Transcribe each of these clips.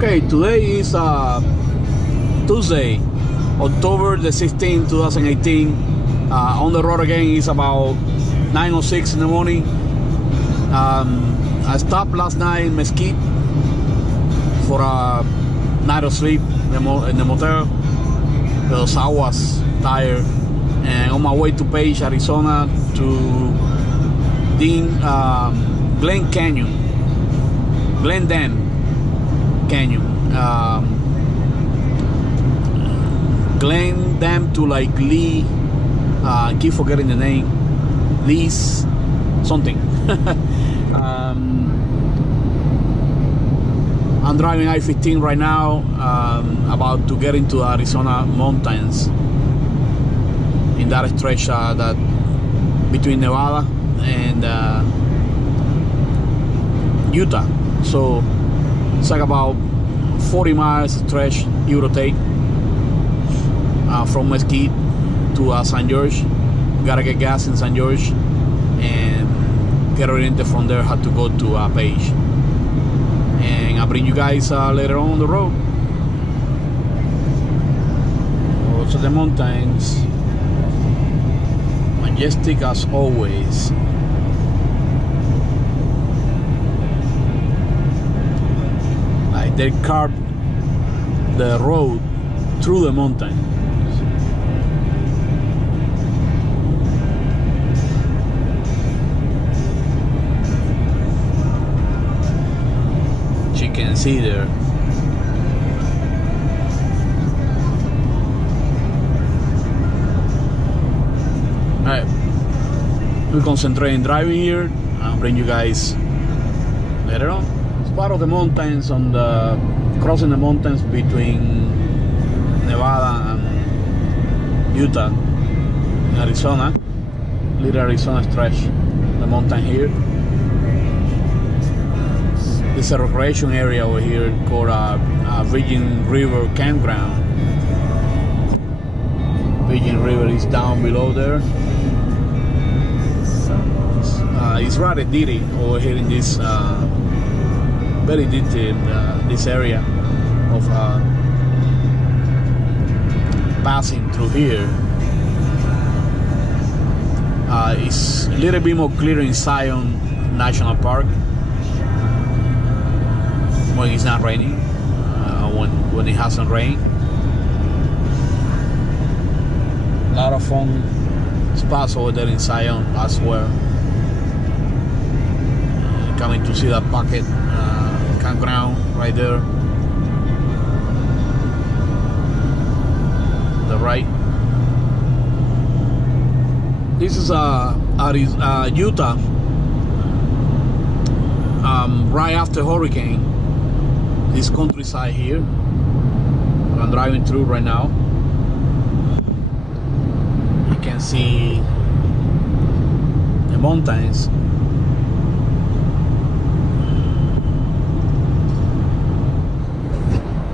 Okay, today is Tuesday, October the 16th, 2018. On the road again. It's about 9:06 in the morning. I stopped last night in Mesquite for a night of sleep in the motel because I was tired. And on my way to Page, Arizona, to Glen Canyon, Glen Dam Canyon, Glen Dam to like Lee. I keep forgetting the name. Lees something. I'm driving I-15 right now, about to get into Arizona mountains. In that stretch that between Nevada and Utah. So it's like about 40 miles stretch, give or take, from Mesquite to San George. Gotta get gas in San George and get oriented from there how to go to Page. And I'll bring you guys later on the road. Also the mountains, majestic as always. Like they carved the road through the mountain. You can see there. Alright, we concentrate in driving here. I'll bring you guys later on. It's part of the mountains on the crossing the mountains between Nevada and Utah, Arizona, little Arizona stretch, the mountain here. There's a recreation area over here called Virgin River Campground. Virgin River is down below there. It's rather dirty over here in this very detailed this area of passing through here. It's a little bit more clear in Zion National Park when it's not raining, when it hasn't rained. A lot of fun spots over there in Zion as well. Coming to see that pocket campground right there. The right. This is Utah. Right after hurricane. This countryside here I'm driving through right now. You can see the mountains.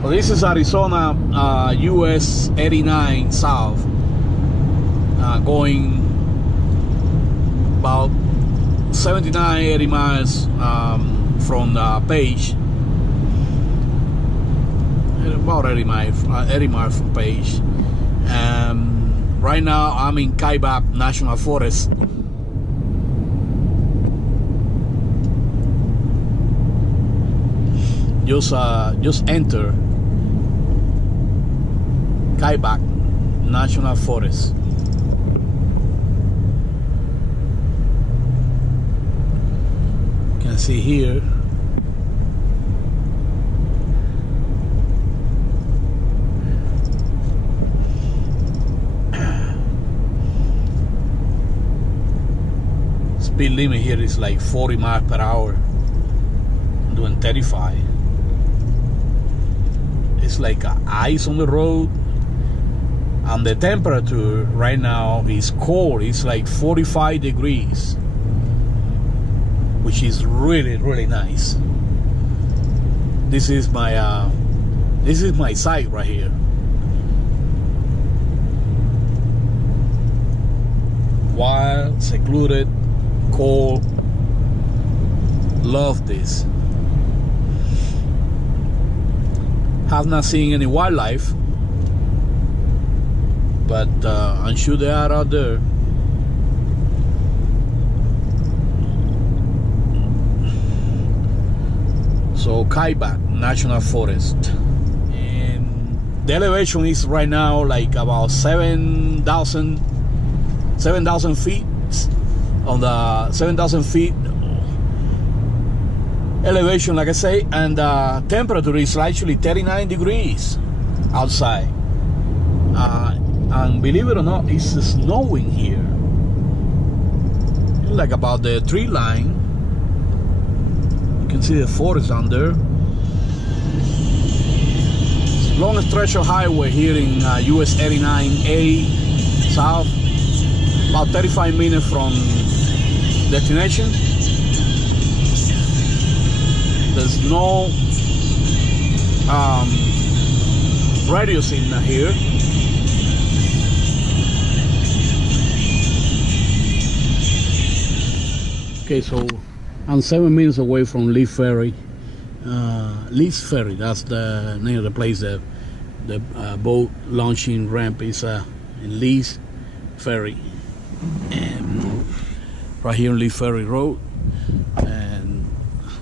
Well, this is Arizona, US 89 south, going about 79-80 miles from the Page. About 80 miles from Page. Right now I'm in Kaibab National Forest. Just enter Kaibab National Forest. You can see here speed limit here is like 40 miles per hour. I'm doing 35. It's like ice on the road, and the temperature right now is cold. It's like 45 degrees, which is really nice. This is my site right here. Wild, secluded, cold. Love this. Have not seen any wildlife, but I'm sure they are out there. So Kaibab National Forest, and the elevation is right now like about 7,000 feet. On the 7,000 feet elevation, like I say, and the temperature is actually 39 degrees outside. And believe it or not, it's snowing here. Like about the tree line. You can see the forest down there. Long stretch of highway here in US 89A south. About 35 minutes from destination. There's no radius in here. Okay, so I'm 7 minutes away from Lees Ferry. Lees Ferry, that's the name of the place. The boat launching ramp is in Lees Ferry, and right here on Lees Ferry Road. And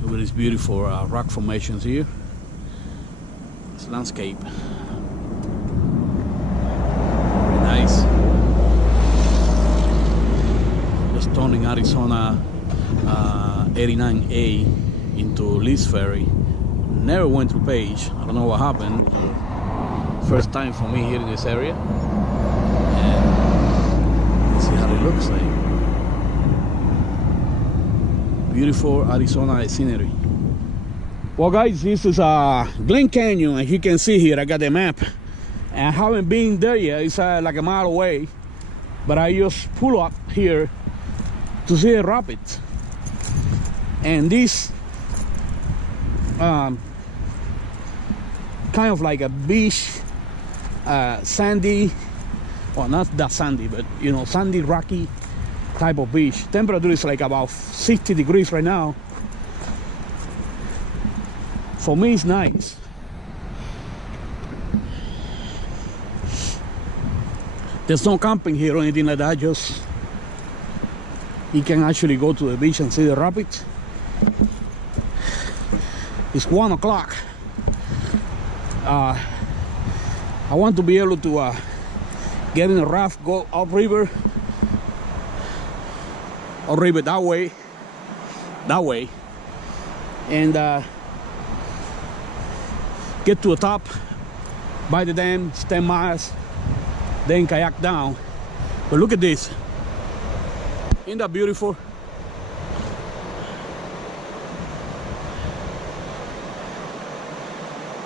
look at these beautiful rock formations here. It's landscape. Very nice. Just turning Arizona 89A into Lees Ferry. Never went through Page. I don't know what happened. First time for me here in this area. And let's see how it looks like. Beautiful Arizona scenery. Well guys, this is Glen Canyon. As you can see here, I got the map. And I haven't been there yet. It's like a mile away. But I just pull up here to see the rapids. And this kind of like a beach, sandy, well, not that sandy, but you know, sandy, rocky type of beach. Temperature is like about 60 degrees right now. For me, it's nice. There's no camping here or anything like that. Just you can actually go to the beach and see the rapids. It's 1 o'clock. I want to be able to get in a raft, go upriver, that way, and get to the top by the dam. It's 10 miles, then kayak down. But look at this. Isn't that beautiful?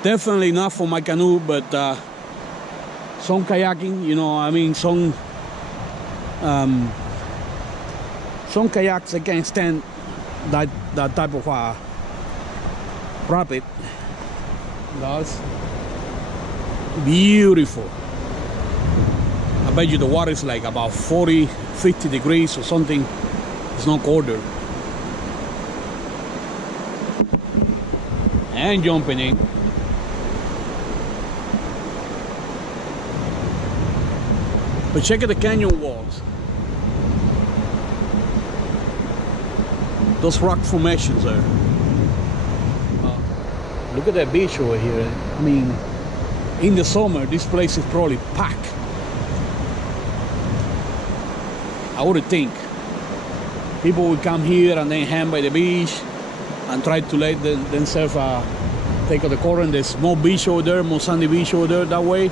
Definitely not for my canoe, but some kayaking, you know, I mean, some kayaks, they can't stand that type of rapid. That's beautiful. I bet you the water is like about 40, 50 degrees or something. It's not colder. And jumping in. But check out the canyon walls. Those rock formations there. Look at that beach over here. I mean, in the summer, this place is probably packed. I would think. People would come here and then hang by the beach and try to let themselves take out the current. There's more beach over there, more sandy beach over there that way.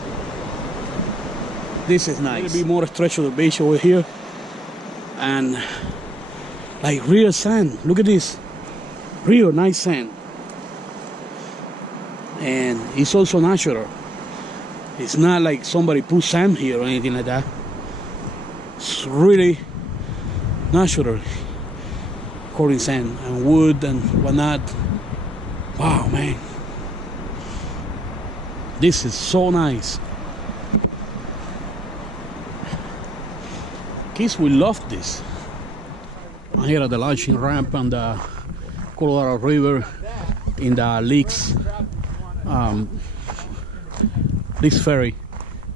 This is nice. There'll be more stretch of the beach over here. And like real sand. Look at this. Real nice sand. And it's also natural. It's not like somebody put sand here or anything like that. It's really natural. Pouring sand and wood and whatnot. Wow, man. This is so nice. Kids will love this. I'm here at the launching ramp on the Colorado River in the Lees Lees Ferry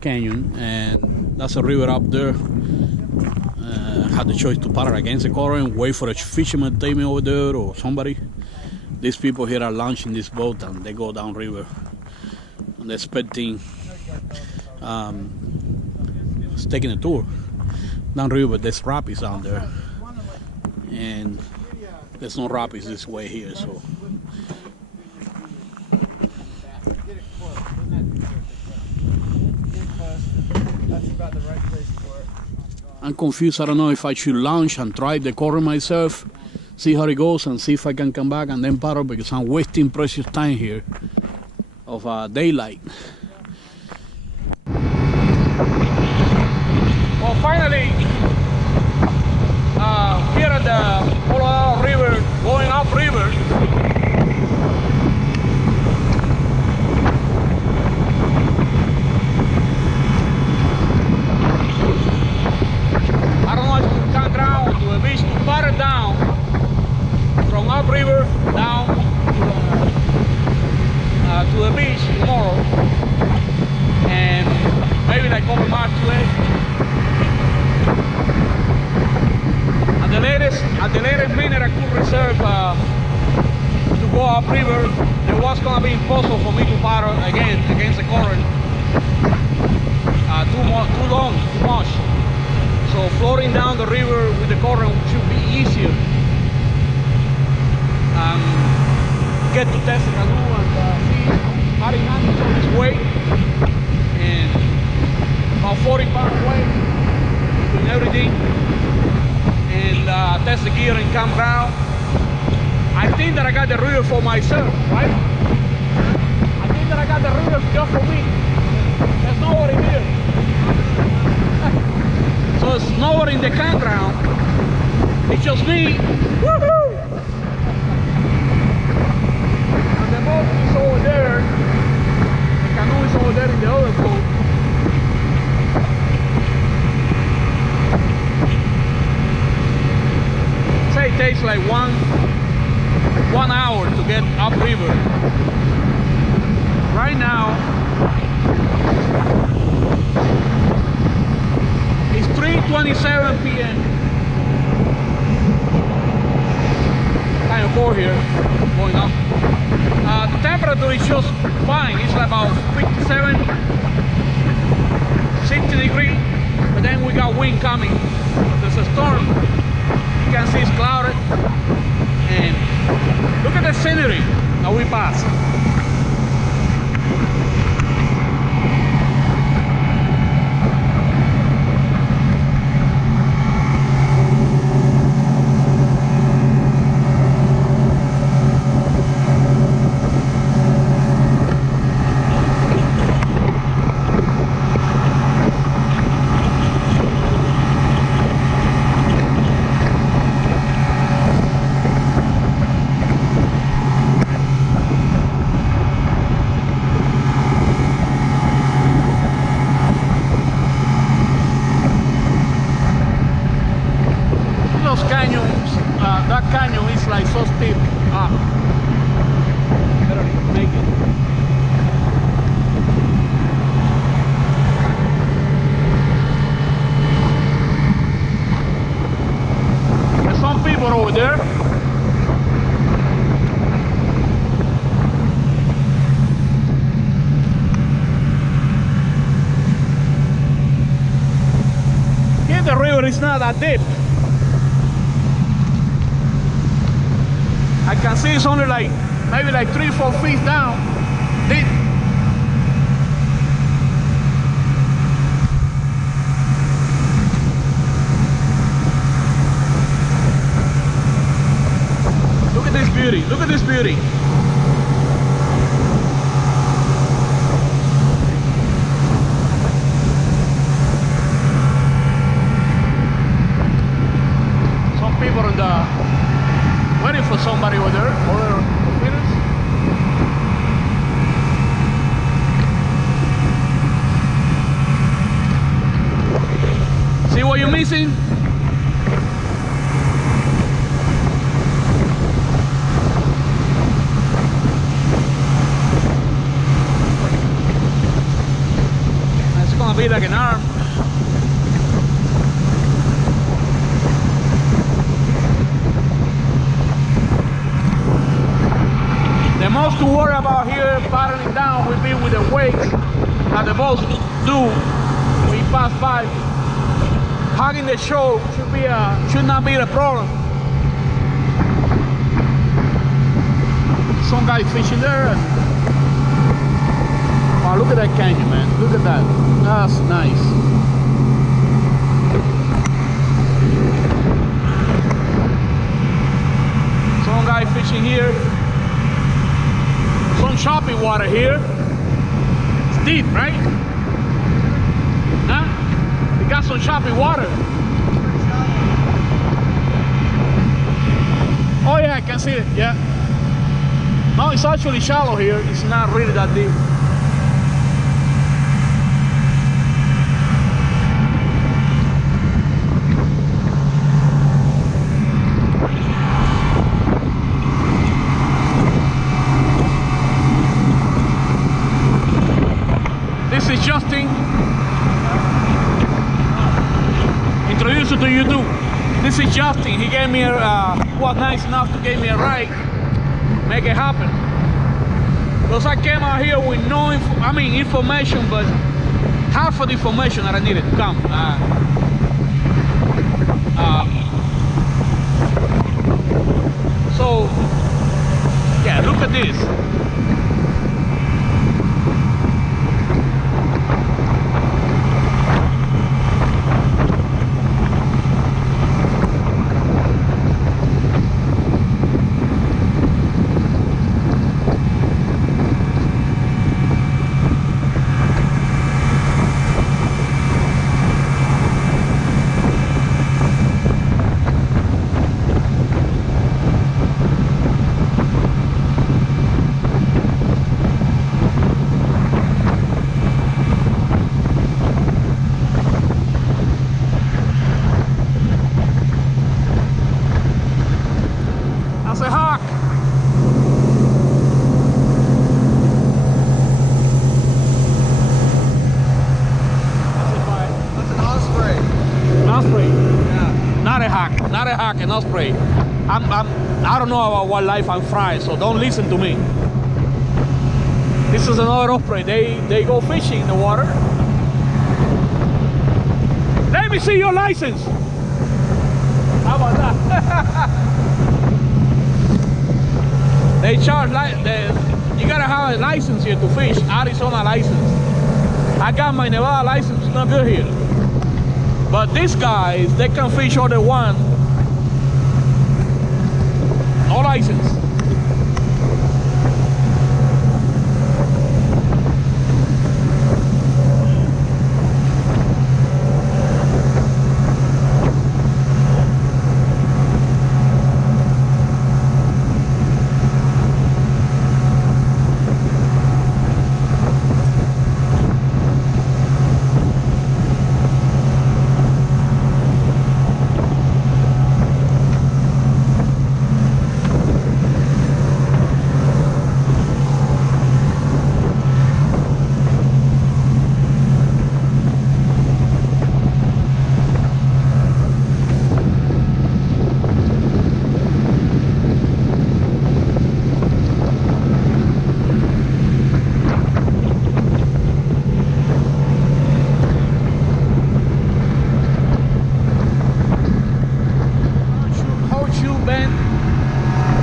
Canyon, and that's a river up there. Had the choice to paddle against the current, wait for a fisherman to take me over there or somebody. These people here are launching this boat and they go downriver. And they're expecting taking a tour downriver. There's rapids down there, and there's no rapids this way here, so. I'm confused. I don't know if I should launch and try the current myself, see how it goes, and see if I can come back and then paddle, because I'm wasting precious time here of daylight. Well, finally, here at the Colorado River, going upriver, I don't know if to come down to the beach to paddle down from upriver down to the beach tomorrow, and maybe like couple miles today. At the latest minute, I could reserve to go upriver. It was gonna be impossible for me to paddle again against the current. Too long, too much. So floating down the river with the current should be easier. Get to test the canoe and see how it handles on its weight, and about 40 pounds weight and everything, and test the gear and come down. I think that I got the river for myself, right? I think that I got the river just for me. There's nobody here. So it's nobody in the campground. It's just me. Woohoo! And the boat is over there. The canoe is over there in the other boat. Say it takes like one hour to get upriver. Right now, it's 3:27 p.m. Kind of cold here, going up. The temperature is just fine. It's about 57, 60 degrees, but then we got wind coming. There's a storm. You can see it's clouded, and look at the scenery that we pass. That canyon is like so steep. Better make it. There's some people over there. Here the river is not that deep. I can see it's only like maybe like 3-4 feet down deep. Look at this beauty. Look at this beauty. Some people in the waiting for somebody over there, other computers. See what you're missing? be like an arm. The most to worry about here paddling down will be with the waves that the boats do when you pass by. Hugging the shore should not be a problem. Some guy fishing there. And, wow, look at that canyon, man. Look at that. That's nice. Some guy fishing here. Some choppy water here. It's deep, right? Huh? We got some choppy water. Oh yeah, I can see it, yeah. No, it's actually shallow here. It's not really that deep. This is Justin. Introduce it to you too. This is Justin. He gave me was nice enough to give me a ride. Make it happen. Because I came out here with no information, but half of the information that I needed to come. So yeah, look at this. An osprey. I don't know about wildlife. I'm fried, so don't listen to me. This is another osprey. They go fishing in the water. Let me see your license. How about that? They charge you gotta have a license here to fish. Arizona license. I got my Nevada license. It's not good here. But these guys, they can fish all they want. No license.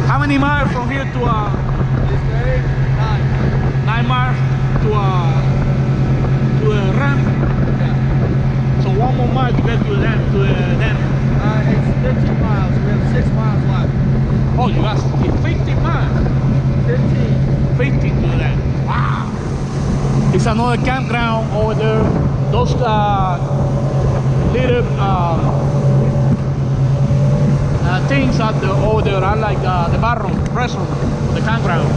How many miles from here to Lees Ferry? 9 miles to a ramp? Yeah. So 1 more mile to get to the dam. It's 15 miles. We have 6 miles left. Oh, you got 50 miles. 15. 15 to the dam. Wow. It's another campground over there. Those little things over there are like the bar restaurant, the campground.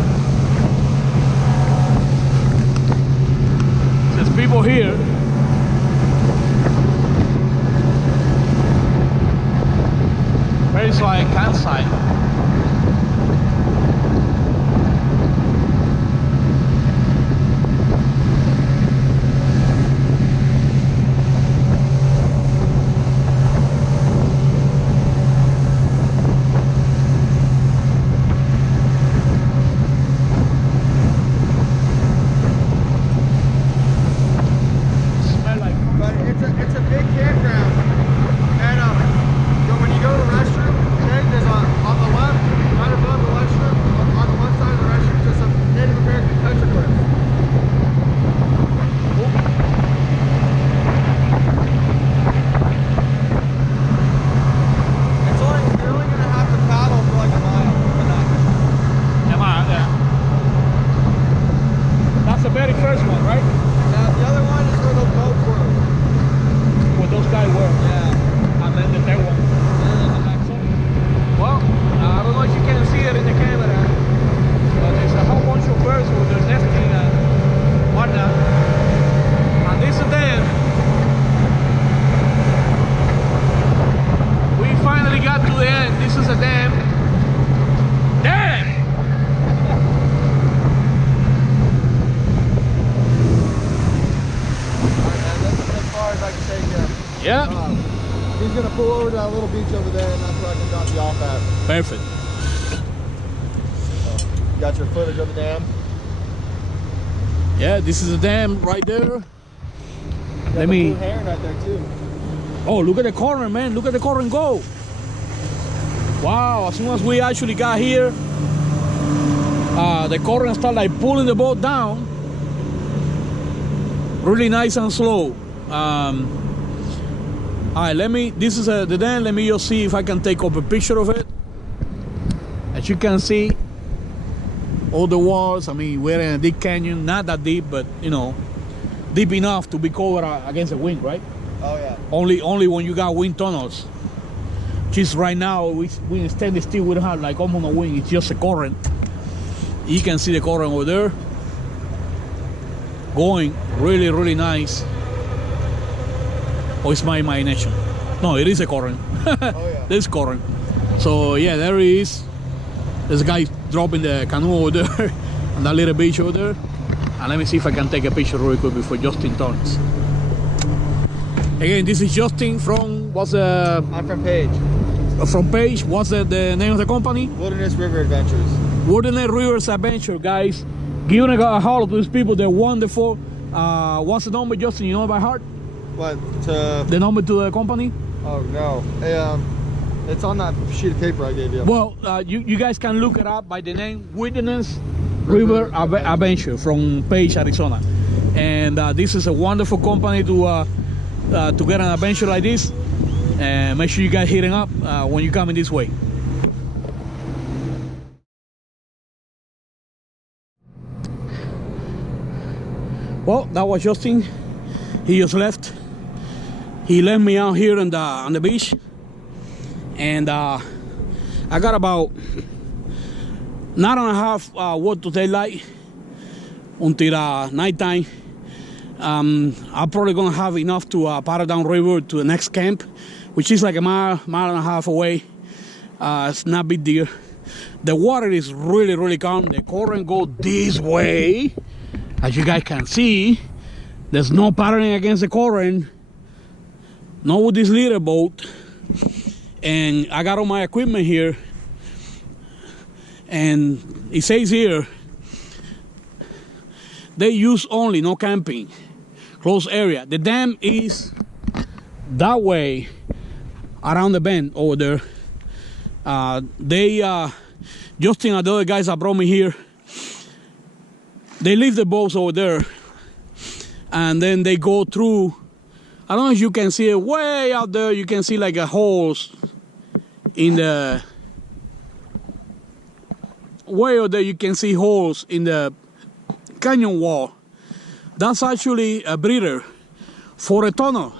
There's people here. Where is like campsite? Perfect. Got your footage of the dam? Yeah, this is the dam right there. Let me. Blue heron right there too. Oh, look at the current, man. Look at the current go. Wow, as soon as we actually got here, the current started like pulling the boat down. Really nice and slow. All right, this is the dam. Let me just see if I can take up a picture of it. As you can see, all the walls. I mean, we're in a deep canyon, not that deep, but you know, deep enough to be covered against the wind, right? Oh yeah. Only when you got wind tunnels. Just right now, we stand still. We don't have like almost no wind. It's just a current. You can see the current over there, going really nice. Oh, it's my imagination. No, it is a current. Oh yeah. There's current. So yeah, there he is. There's a guy dropping the canoe over there on that little beach over there. And let me see if I can take a picture really quick before Justin turns. Again, this is Justin from, I'm from Page. From Page. What's the name of the company? Wilderness River Adventures. Wilderness Rivers Adventure, guys. Give a holler to these people. They're wonderful. What's the number, Justin? You know by heart? What? The number to the company? Oh no. It's on that sheet of paper I gave you. Well, you guys can look it up by the name Wilderness River Adventure from Page, Arizona. And this is a wonderful company to get an adventure like this. And make sure you guys hit them up when you're coming this way. Well, that was Justin. He just left. He left me out here on the beach. And I got about 9.5 worth of daylight until nighttime. I'm probably gonna have enough to paddle down river to the next camp, which is like a mile and a half away. It's not a big deal. The water is really calm. The current goes this way, as you guys can see. There's no paddling against the current, not with this little boat. And I got all my equipment here, and it says here they use only, no camping, closed area. The dam is that way around the bend over there. Justin and the other guys that brought me here, they leave the boats over there and then they go through. I don't know if you can see it way out there. You can see like a holes in the way out there. You can see holes in the canyon wall. That's actually a breather for a tunnel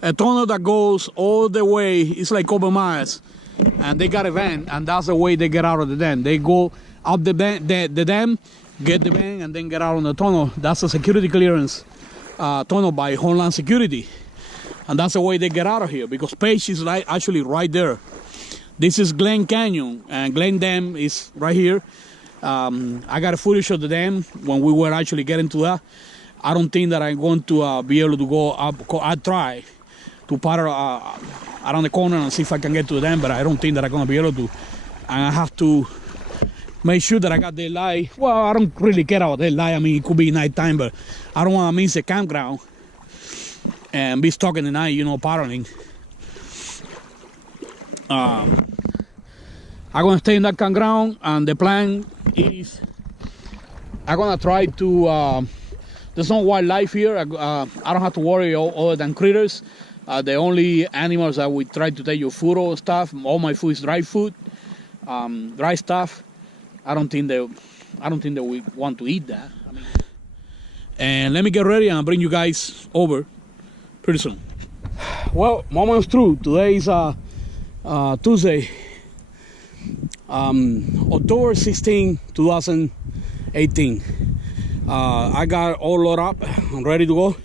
that goes all the way. It's like over miles, and they got a van, and that's the way they get out of the dam. They go up the dam, get the van, and then get out on the tunnel. That's a security clearance tunnel by Homeland Security, and that's the way they get out of here, because Page is actually right there. This is Glen Canyon, and Glen Dam is right here. I got a footage of the dam when we were actually getting to that. I don't think that I'm going to be able to go up. I try to paddle around the corner and see if I can get to the dam, but I don't think that I'm going to be able to. And I have to make sure that I got daylight. Well, I don't really care about daylight. I mean, it could be nighttime, but I don't want to miss the campground and be stuck in the night, you know, paddling. I'm going to stay in that campground, and the plan is I'm going to try to, there's no wildlife here. I don't have to worry other than critters. The only animals that we try to take your food or stuff. All my food is dry food, dry stuff. I don't think that we want to eat that. I mean, and let me get ready and I'll bring you guys over pretty soon. Well, moment's true. Today is Tuesday, October 16, 2018. I got all loaded up. I'm ready to go.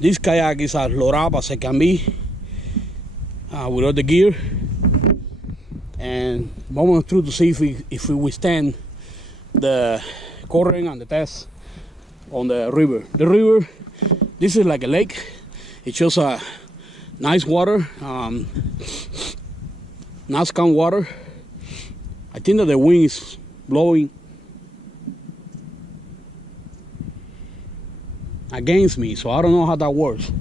This kayak is as loaded up as it can be with all the gear. And moment through to see if we withstand the current and the test on the river. The river, this is like a lake. It's just nice water. nice calm water. I think that the wind is blowing against me, so I don't know how that works.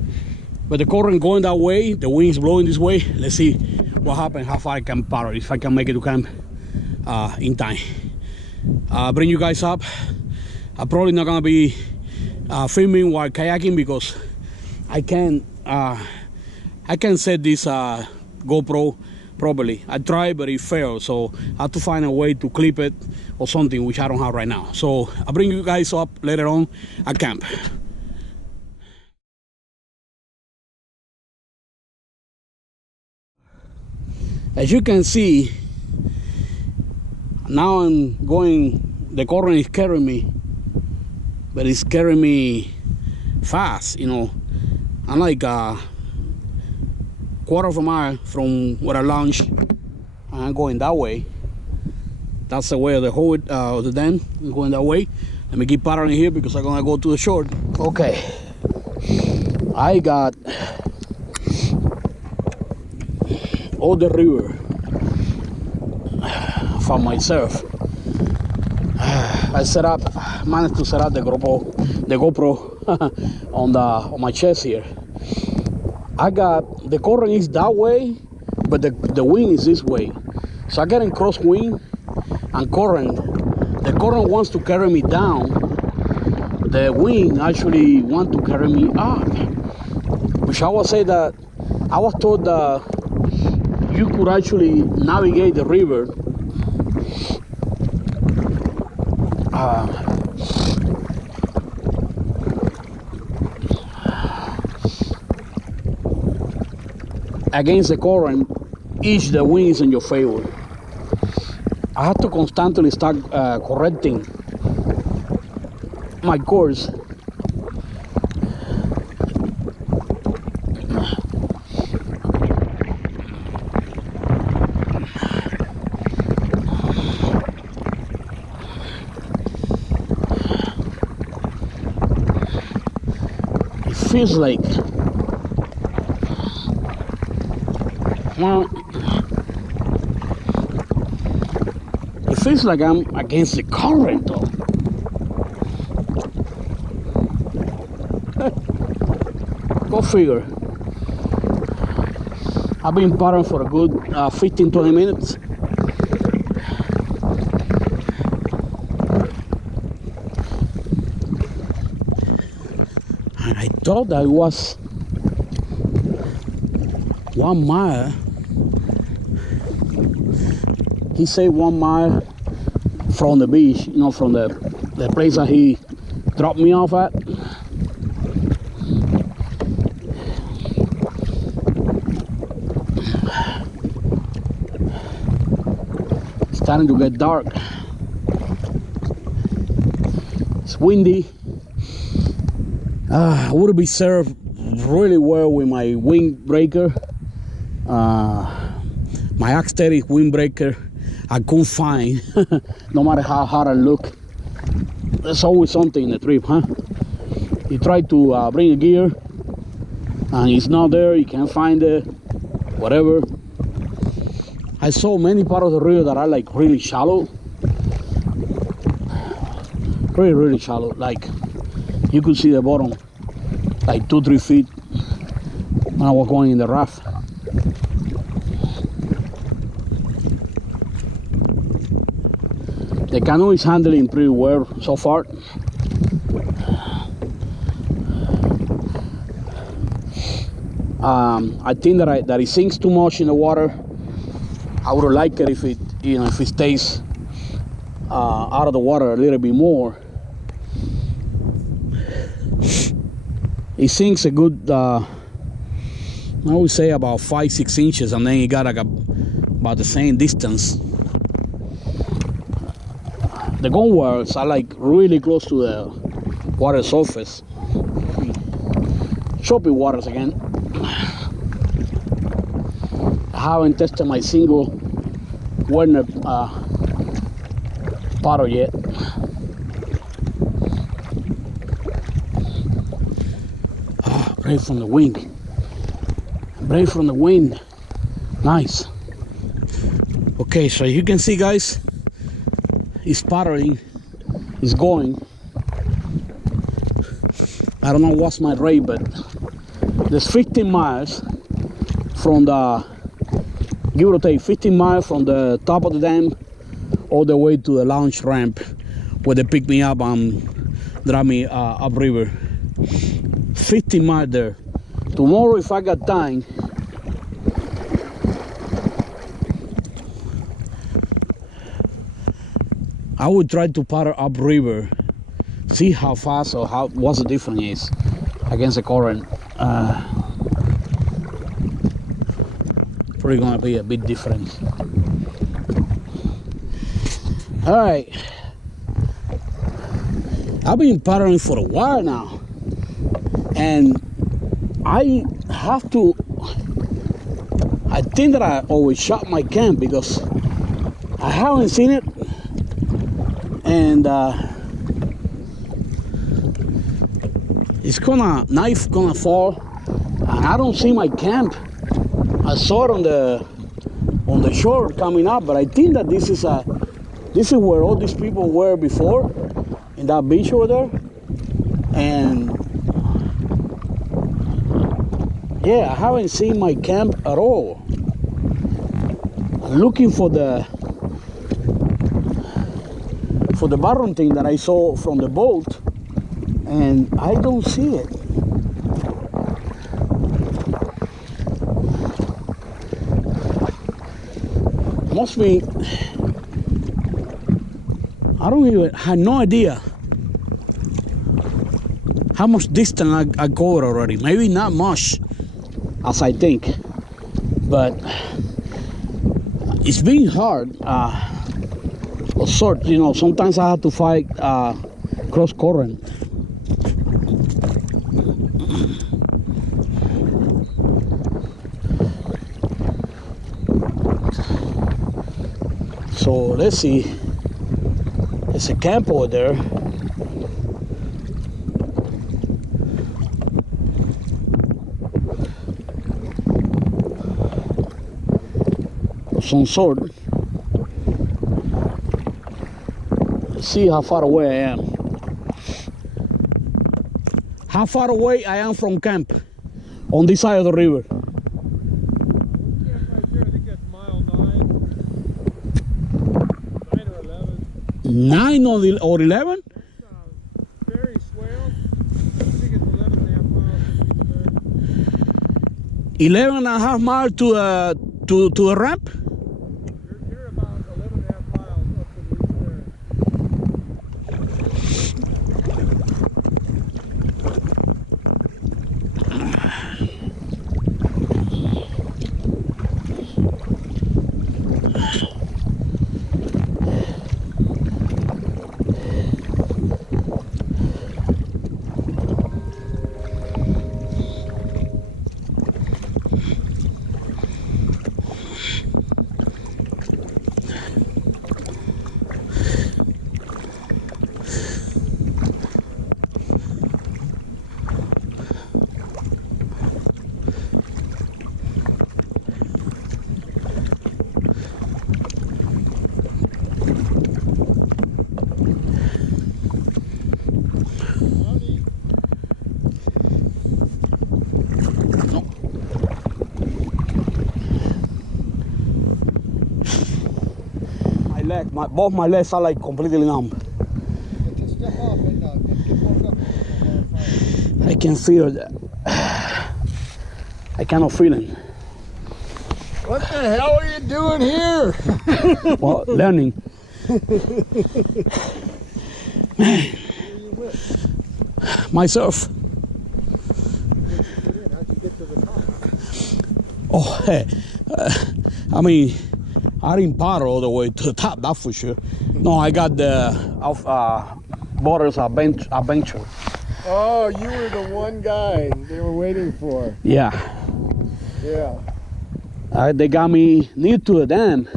But the current going that way, the wind is blowing this way. Let's see what happens, how far I can paddle, if I can make it to camp in time. Bring you guys up. I'm probably not gonna be filming while kayaking because I can't set this GoPro properly. I tried, but it failed, so I have to find a way to clip it or something, which I don't have right now. So I'll bring you guys up later on at camp. As you can see, now I'm going, the current is carrying me, but it's carrying me fast, you know. I'm like a quarter of a mile from where I launched, and I'm going that way. That's the way of the whole the dam. I'm going that way. Let me keep paddling here because I'm gonna go to the shore. Okay, I got all the river for myself. I managed to set up the GoPro on my chest here. I got, the current is that way, but the wind is this way. So I get in crosswind and current. The current wants to carry me down. The wind actually wants to carry me up. Which I would say that I was told that you could actually navigate the river against the current if the wind is in your favor. I have to constantly start correcting my course. It feels like, well, it feels like I'm against the current though. Go figure. I've been paddling for a good 15-20 minutes. And I thought that it was 1 mile. He said 1 mile from the beach, you know, from the place that he dropped me off at. It's starting to get dark. It's windy. I would be served really well with my windbreaker. My aesthetic windbreaker I couldn't find. No matter how hard I look, there's always something in the trip, huh? You try to bring a gear and it's not there, you can't find it, whatever. I saw many parts of the river that are like really shallow, really shallow, like you could see the bottom like 2-3 feet when I was going in the raft. The canoe is handling pretty well so far. I think that it sinks too much in the water. I would like it if it, you know, if it stays out of the water a little bit more. It sinks a good, I would say about 5-6 inches, and then it got like about the same distance. The gunwales are like really close to the water surface. Choppy waters again. I haven't tested my single Werner paddle yet. Brave from the wind. Brave from the wind. Nice. Okay, so you can see, guys, it's pattering, it's going. I don't know what's my rate, but there's 15 miles from the, give or take 15 miles from the top of the dam all the way to the launch ramp where they pick me up and drive me upriver. 15 miles there. Tomorrow, if I got time, I would try to paddle upriver, see how fast or what's the difference is against the current. Probably gonna be a bit different. All right, I've been paddling for a while now, and I think that I always shot my camp because I haven't seen it, and it's knife gonna fall, and I don't see my camp. I saw it on the shore coming up, but I think that this is where all these people were before, in that beach over there. And yeah, I haven't seen my camp at all. I'm looking for the bottom thing that I saw from the boat, and I don't see it. Must be, I have no idea how much distance I covered already. Maybe not much as I think, but it's been hard. Of sort, you know, sometimes I have to fight cross current. So let's see, there's a camp over there. Some sort. Let's see how far away I am. How far away I am from camp on this side of the river. Nine or 11? Ferry swell. I think it's 11 and a half miles. 11 and a half miles to a ramp? You're about 11 and a half miles up to the Both my legs are like completely numb. Just step off and get woke up. I can feel that. I cannot feel it. What the hell are you doing here? Well, learning. Man. Myself. How'd you get to the top? Oh, hey. I mean, I didn't paddle all the way to the top, that's for sure. No, I got the Borders adventure. Oh, you were the one guy they were waiting for. Yeah. Yeah. They got me near to the dam,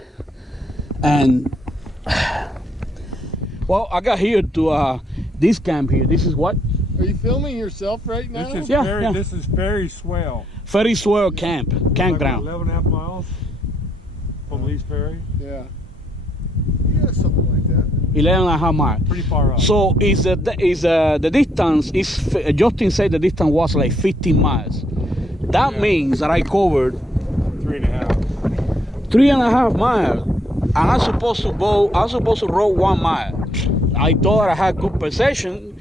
and well, I got here to this camp here. This is what? Are you filming yourself right now? This is Yeah. This is Ferry Swell. Ferry Swell campground. Like 11 and a half miles from Lees Lees Ferry? Yeah. Yeah, something like that. 11.5 miles. Pretty far up. So the distance is, Justin said the distance was like 15 miles. That Yeah. means that I covered 3.5. 3.5 miles, and I'm supposed to row 1 mile. I thought I had good possession.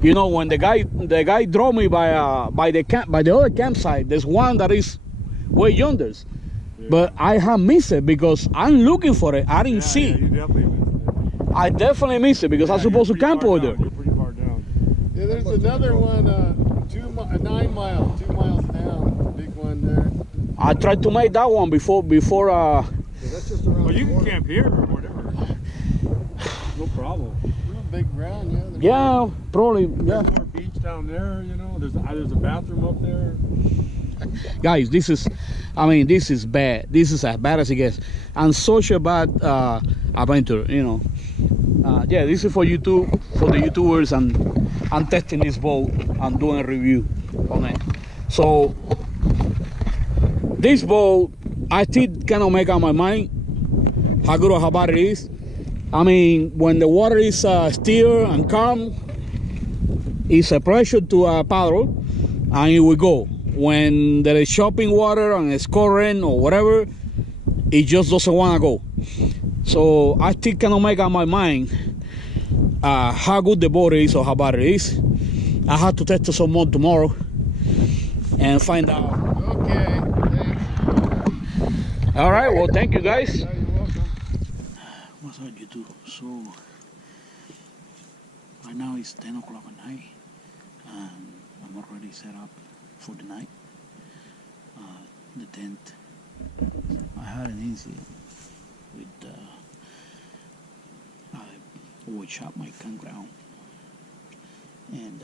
You know, when the guy drove me by the other campsite, there's one that is way yonder. Yeah. But I have missed it because I'm looking for it. I didn't see Yeah, it. you definitely missed it. I definitely missed it because I'm supposed to camp over there. You're pretty far down. Yeah, there's another one, 9 miles, 2 miles down. Big one there. I tried to make that one before. Yeah, that's just around Well, the you can corner. camp here or whatever. No problem. Real big ground, yeah. Yeah, probably. Yeah, There's more beach down there, you know. There's a bathroom up there. guys, this is bad. This is as bad as it gets, and such a bad adventure. You know. Yeah, this is for the YouTubers, and I'm testing this boat and doing a review on it. So this boat, I still cannot make up my mind how good or how bad it is. I mean, when the water is still and calm, it's a pressure to paddle, and it will go. When there is chopping water and it's current or whatever, it just doesn't want to go. So I still cannot make up my mind how good the boat is or how bad it is. I have to test it some more tomorrow and find out. Okay, thanks. All right, well, thank you guys. Yeah, you're welcome. What's up, YouTube? So right now it's 10 o'clock at night, and I'm already set up for the night. The tent, I had an incident with I overshot my campground, and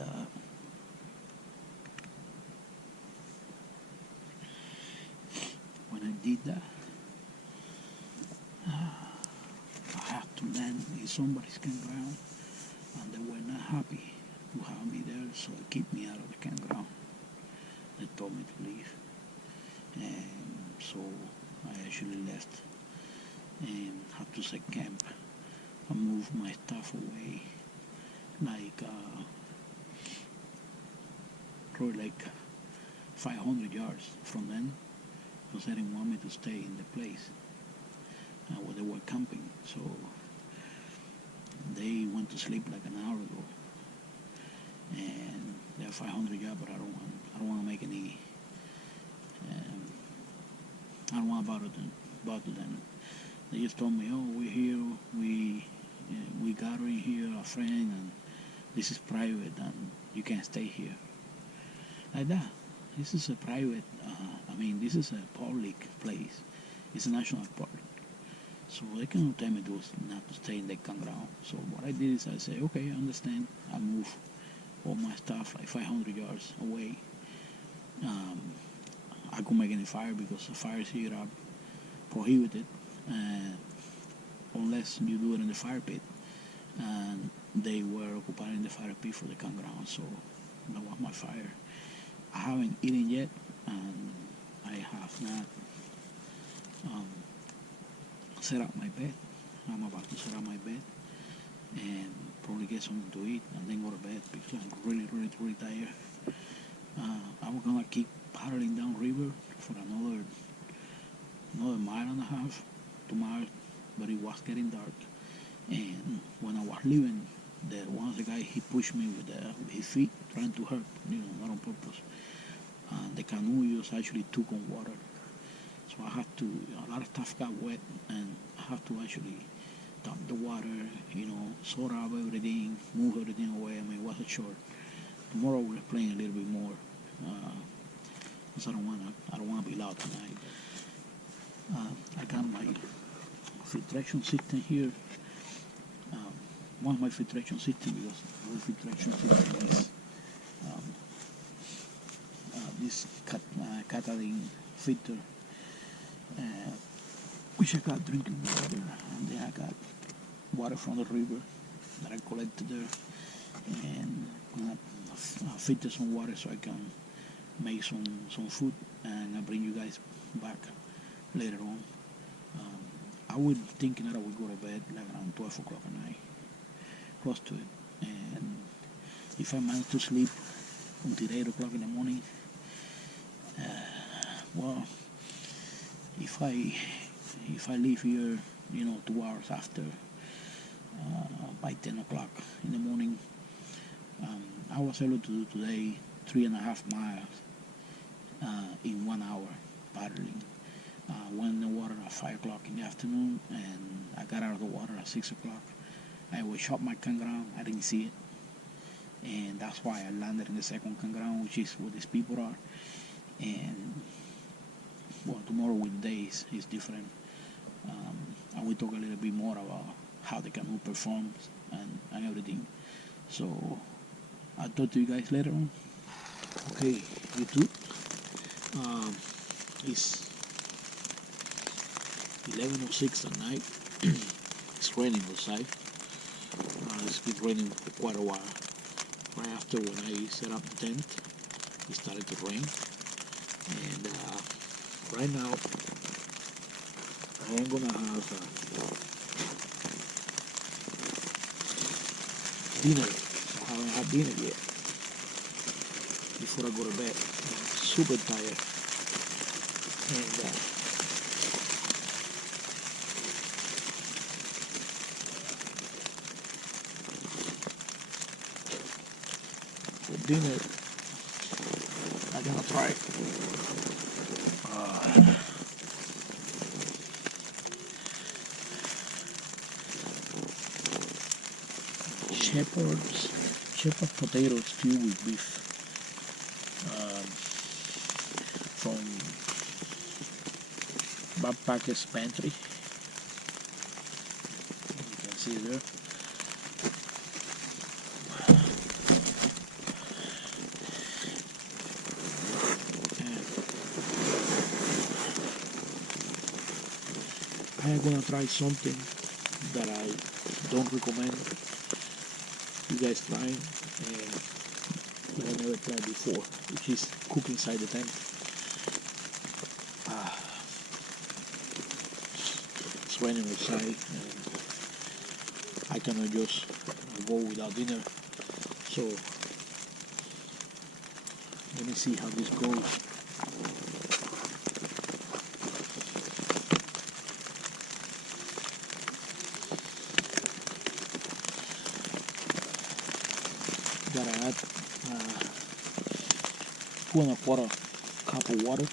when I did that, I had to land in somebody's campground, and they were not happy to have me there, so they kicked me out of the campground. They told me to leave, and so I actually left and had to set camp and move my stuff away, like probably like 500 yards from them, because they didn't want me to stay in the place where they were camping. So they went to sleep like an hour ago, and they're 500 yards, but I don't want to make any. I don't want to bother them. They just told me, "Oh, we're here. We gathering here, a friend, and this is private, and you can't stay here." Like that. This is a private. This is a public place. It's a national park. So they cannot tell me not to stay in the campground. So what I did is I said, okay, I understand. I move all my stuff like 500 yards away. I couldn't make any fire because the fires here are prohibited, unless you do it in the fire pit. And they were occupying the fire pit for the campground, so that was my fire. I haven't eaten yet, and I have not set up my bed. I'm about to set up my bed and probably get something to eat and then go to bed because I'm really tired. I was gonna keep paddling downriver for another mile and a half, 2 miles, but it was getting dark. And when I was leaving, one of the guys, he pushed me with his feet, trying to hurt, not on purpose. The canoe just actually took on water. So a lot of stuff got wet, and I had to actually dump the water, sort out everything, move everything away. It was a short. Tomorrow we're playing a little bit more, because I don't wanna be loud tonight. I got my filtration system here. One of my filtration system, because our filtration system is this Catalan filter, which I got drinking water, and then I got water from the river that I collected there, and I'm gonna filter some water so I can make some food, and I'll bring you guys back later on. I would thinking that I would go to bed like around 12 o'clock at night, close to it. And if I manage to sleep until 8 o'clock in the morning, well, if I leave here, 2 hours after, by 10 o'clock in the morning, I was able to do today 3.5 miles in 1 hour paddling. Went in the water at 5 o'clock in the afternoon, and I got out of the water at 6 o'clock. I was shot my campground. I didn't see it, and that's why I landed in the second campground, which is where these people are. And well, tomorrow with the days is different. I will talk a little bit more about how the canoe performs and everything. So I'll talk to you guys later on. Okay, YouTube. It's 11:06 at night. It's raining outside. It's been raining for quite a while. Right after when I set up the tent, it started to rain. And right now, I am gonna have dinner. I haven't had dinner yet before I go to bed. I'm super tired. And for dinner, I'm gonna try shepherd potato stew with beef from Backpacker's Pantry. You can see it there. I'm gonna try something that I don't recommend you guys trying, that I never tried before, which is cook inside the tent. It's raining outside, and I cannot just go without dinner. So let me see how this goes. Gotta add 2.25 cup of water.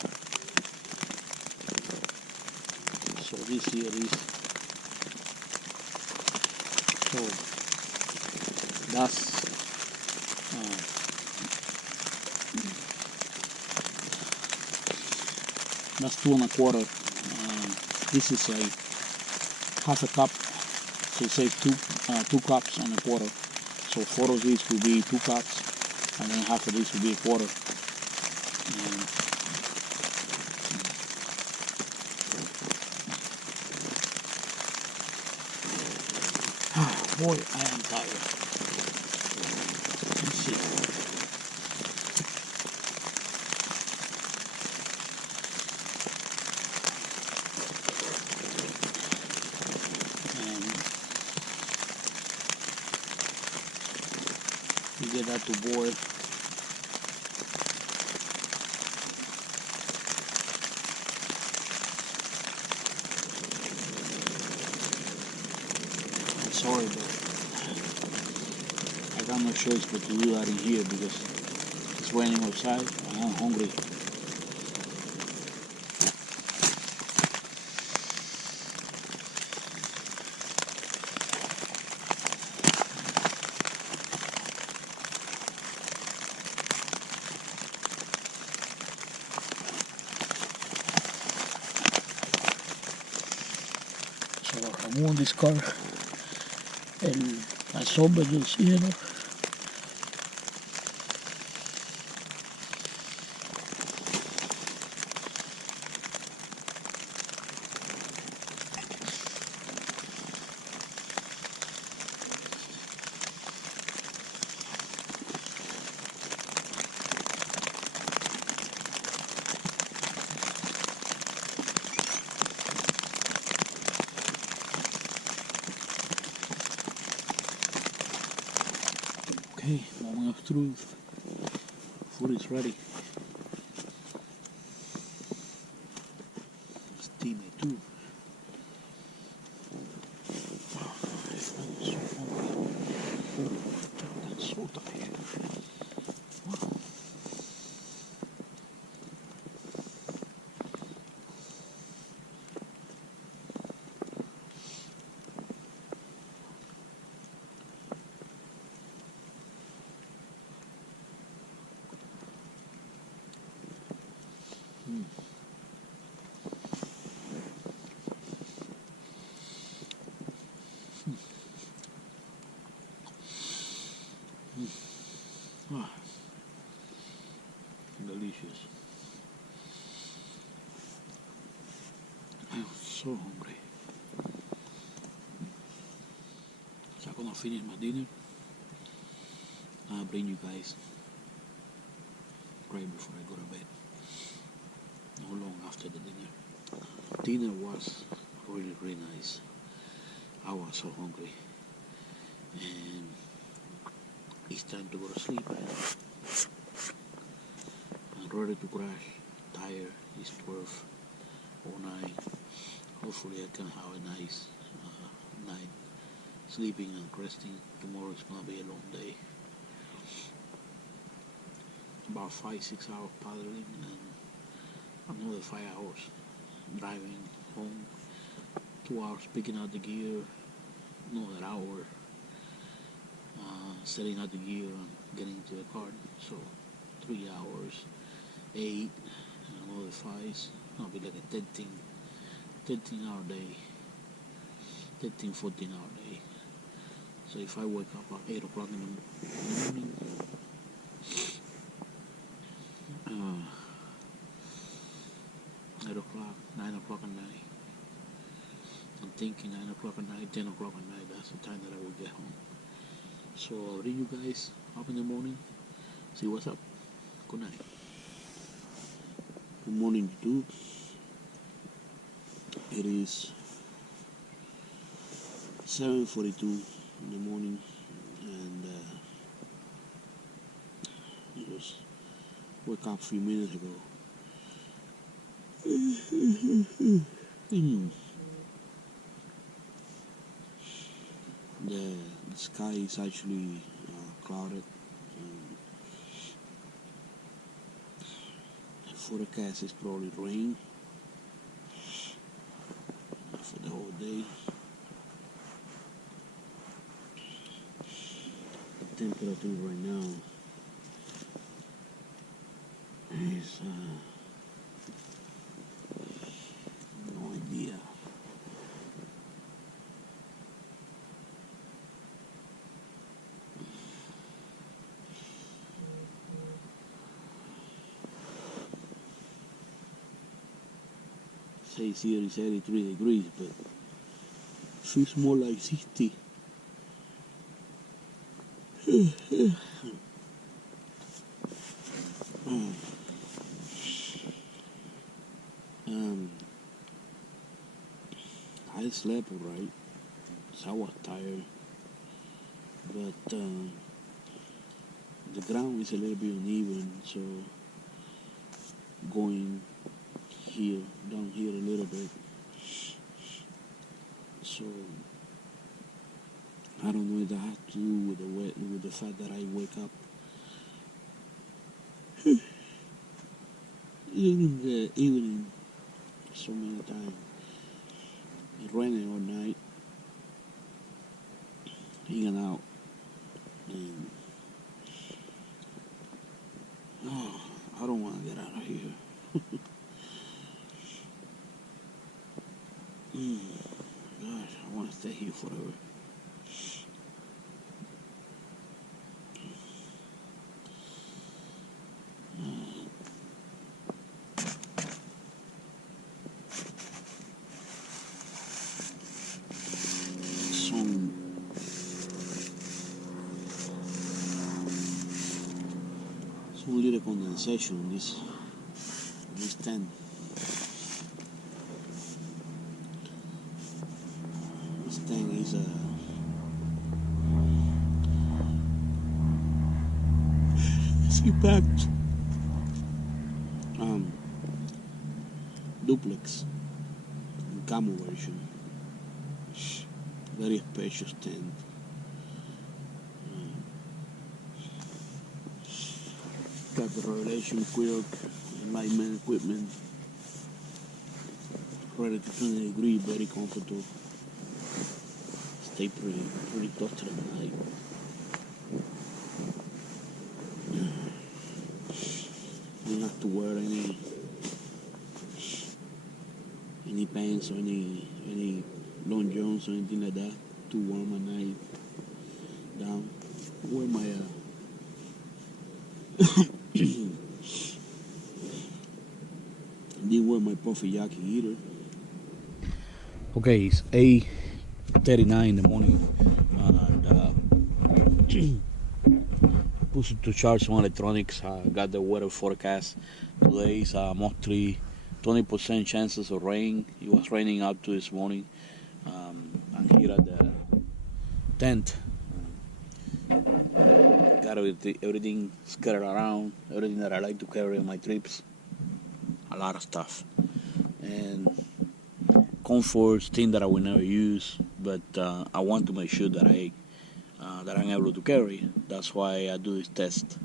So this here is, so that's 2.25. This is a half a cup, so say 2 cups and a quarter. So 4 of these will be 2 cups, and then half of this will be a quarter. Boy, I am tired. Let's see. You get that to boil. I'm sorry, but I got no choice but to do that in here because it's raining outside and I'm hungry. Ramón Discar, la sombra del cielo. Okay, moment of truth. Food is ready. Steamy too. I'm so tired. Wow. Ah, delicious. I'm so hungry. So I'm gonna finish my dinner. I'll bring you guys right before I go to bed. Not long after the dinner. Dinner was really, really nice. I was so hungry. And it's time to go to sleep. I'm ready to crash. Tired. It's 12:09. Hopefully I can have a nice night sleeping and resting. Tomorrow is gonna be a long day. About 5-6 hours paddling and another 5 hours driving home. 2 hours picking out the gear. Another hour setting out the gear and getting into the car. So 3 hours, 8, and another 5. It'll be like a 13 hour day. 14 hour day. So if I wake up at 8 o'clock in the morning, 8 o'clock, 9 o'clock at night, I'm thinking 9 o'clock at night, 10 o'clock at night, that's the time that I will get home. So I'll bring you guys up in the morning, see what's up. Good night. Good morning, YouTube. It is 7:42 in the morning, and I just woke up a few minutes ago. The sky is actually clouded. The forecast is probably rain for the whole day. The temperature right now is no idea. Says here is 83 degrees, but feels more like 60. I slept alright, so I was tired, but the ground is a little bit uneven, so going down here a little bit, so I don't know if that has to do with the fact that I wake up in the evening so many times. It rained all night, in and out, and I don't want to get out of here. Gosh, I want to stay here forever. Some little condensation on this tent. This thing is 60-pack duplex Camo version. Very spacious tent. Got the Revelation quilt, enlightenment equipment, ready to 20 degrees, very comfortable. Stay pretty toasted at night. Don't have to wear any pants or any long johns or anything like that. Too warm at night. Down. Wear my didn't wear my puffy jacket either. Okay, it's 8:39 in the morning, and put to charge some electronics. Got the weather forecast. Today is mostly 20% chances of rain. It was raining up to this morning. I'm here at the tent. Got everything scattered around, everything that I like to carry on my trips. A lot of stuff. And comforts, things that I will never use, but I want to make sure that I'm able to carry. That's why I do this test,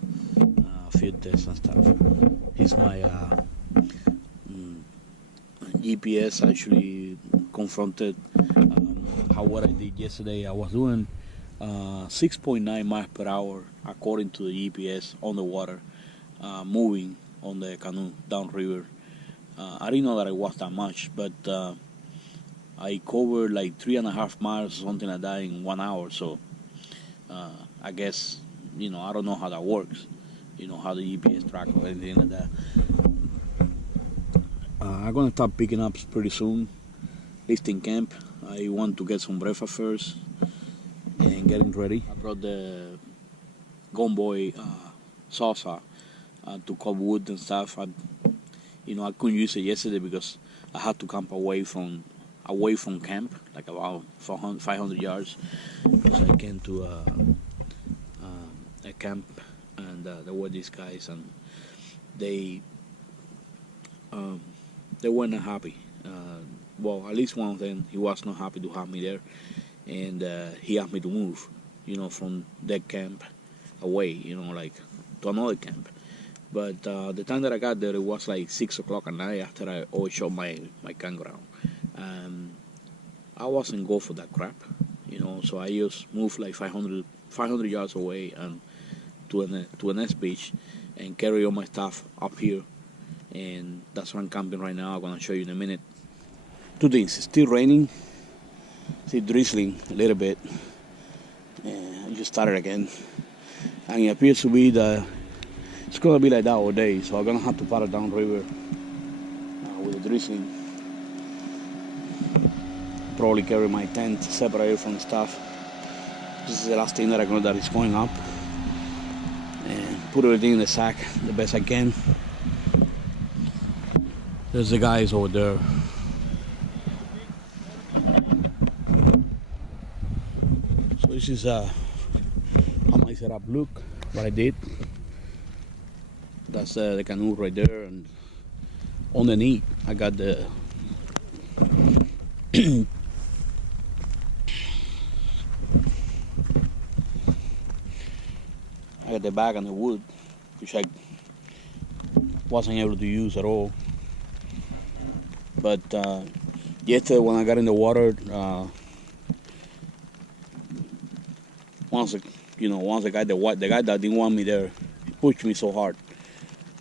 field test and stuff. Here's my GPS. Actually confronted how what I did yesterday. I was doing 6.9 miles per hour according to the GPS on the water, moving on the canoe downriver. I didn't know that it was that much, but I covered like 3.5 miles or something like that in 1 hour. So I guess, I don't know how that works, how the GPS track or anything like that. I'm gonna start picking up pretty soon. Listing camp. I want to get some breakfast first and getting ready. I brought the Gomboy salsa to cut wood and stuff. I couldn't use it yesterday because I had to camp away from camp, like about 500 yards. So I came to a camp, and there were these guys, and they were not happy. Well, at least one of them, he was not happy to have me there, and he asked me to move, from that camp away, like to another camp. But the time that I got there, it was like 6 o'clock at night after I always shot my campground. I wasn't go for that crap, so I just moved like 500 yards away and to the next beach and carry all my stuff up here. And that's where I'm camping right now. I'm going to show you in a minute. Two things. It's still raining. It's drizzling a little bit. I just started again. And it appears to be it's going to be like that all day. So I'm going to have to paddle downriver with the drizzling. Probably carry my tent separated from the stuff. This is the last thing that is going up. And put everything in the sack the best I can. There's the guys over there. So this is how my setup look, what I did. That's the canoe right there, and underneath I got the the bag and the wood, which I wasn't able to use at all. But yesterday when I got in the water, once the guy that didn't want me there, he pushed me so hard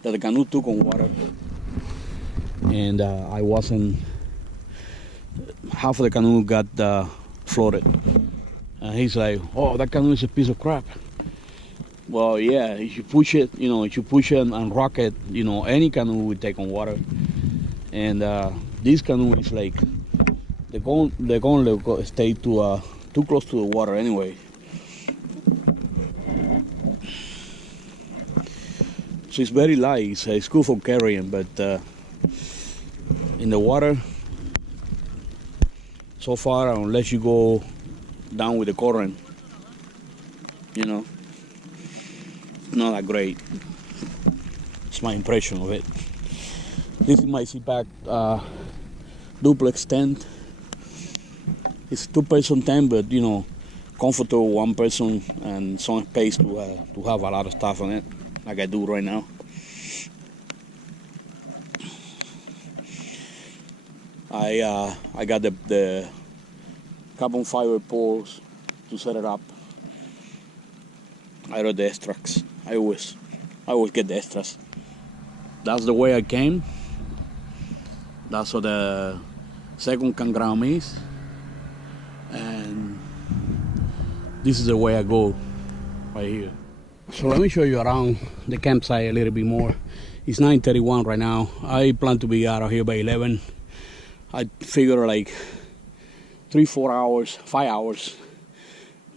that the canoe took on water, and I wasn't. Half of the canoe got floated, and he's like, "Oh, that canoe is a piece of crap." Well, yeah, if you push it, and rock it, any canoe will take on water. And this canoe is like they're going to stay too close to the water anyway. So it's very light. It's good for carrying, but in the water, so far, unless you go down with the current, not that great. It's my impression of it. This is my seatback duplex tent. It's 2-person tent, but you know, comfortable 1 person and some space to have a lot of stuff on it, like I do right now. I got the carbon fiber poles to set it up. I wrote the extras. I always get the extras. That's the way I came. That's what the second campground is. And this is the way I go right here. So let me show you around the campsite a little bit more. It's 9:31 right now. I plan to be out of here by 11. I figure like 3-4 hours, 5 hours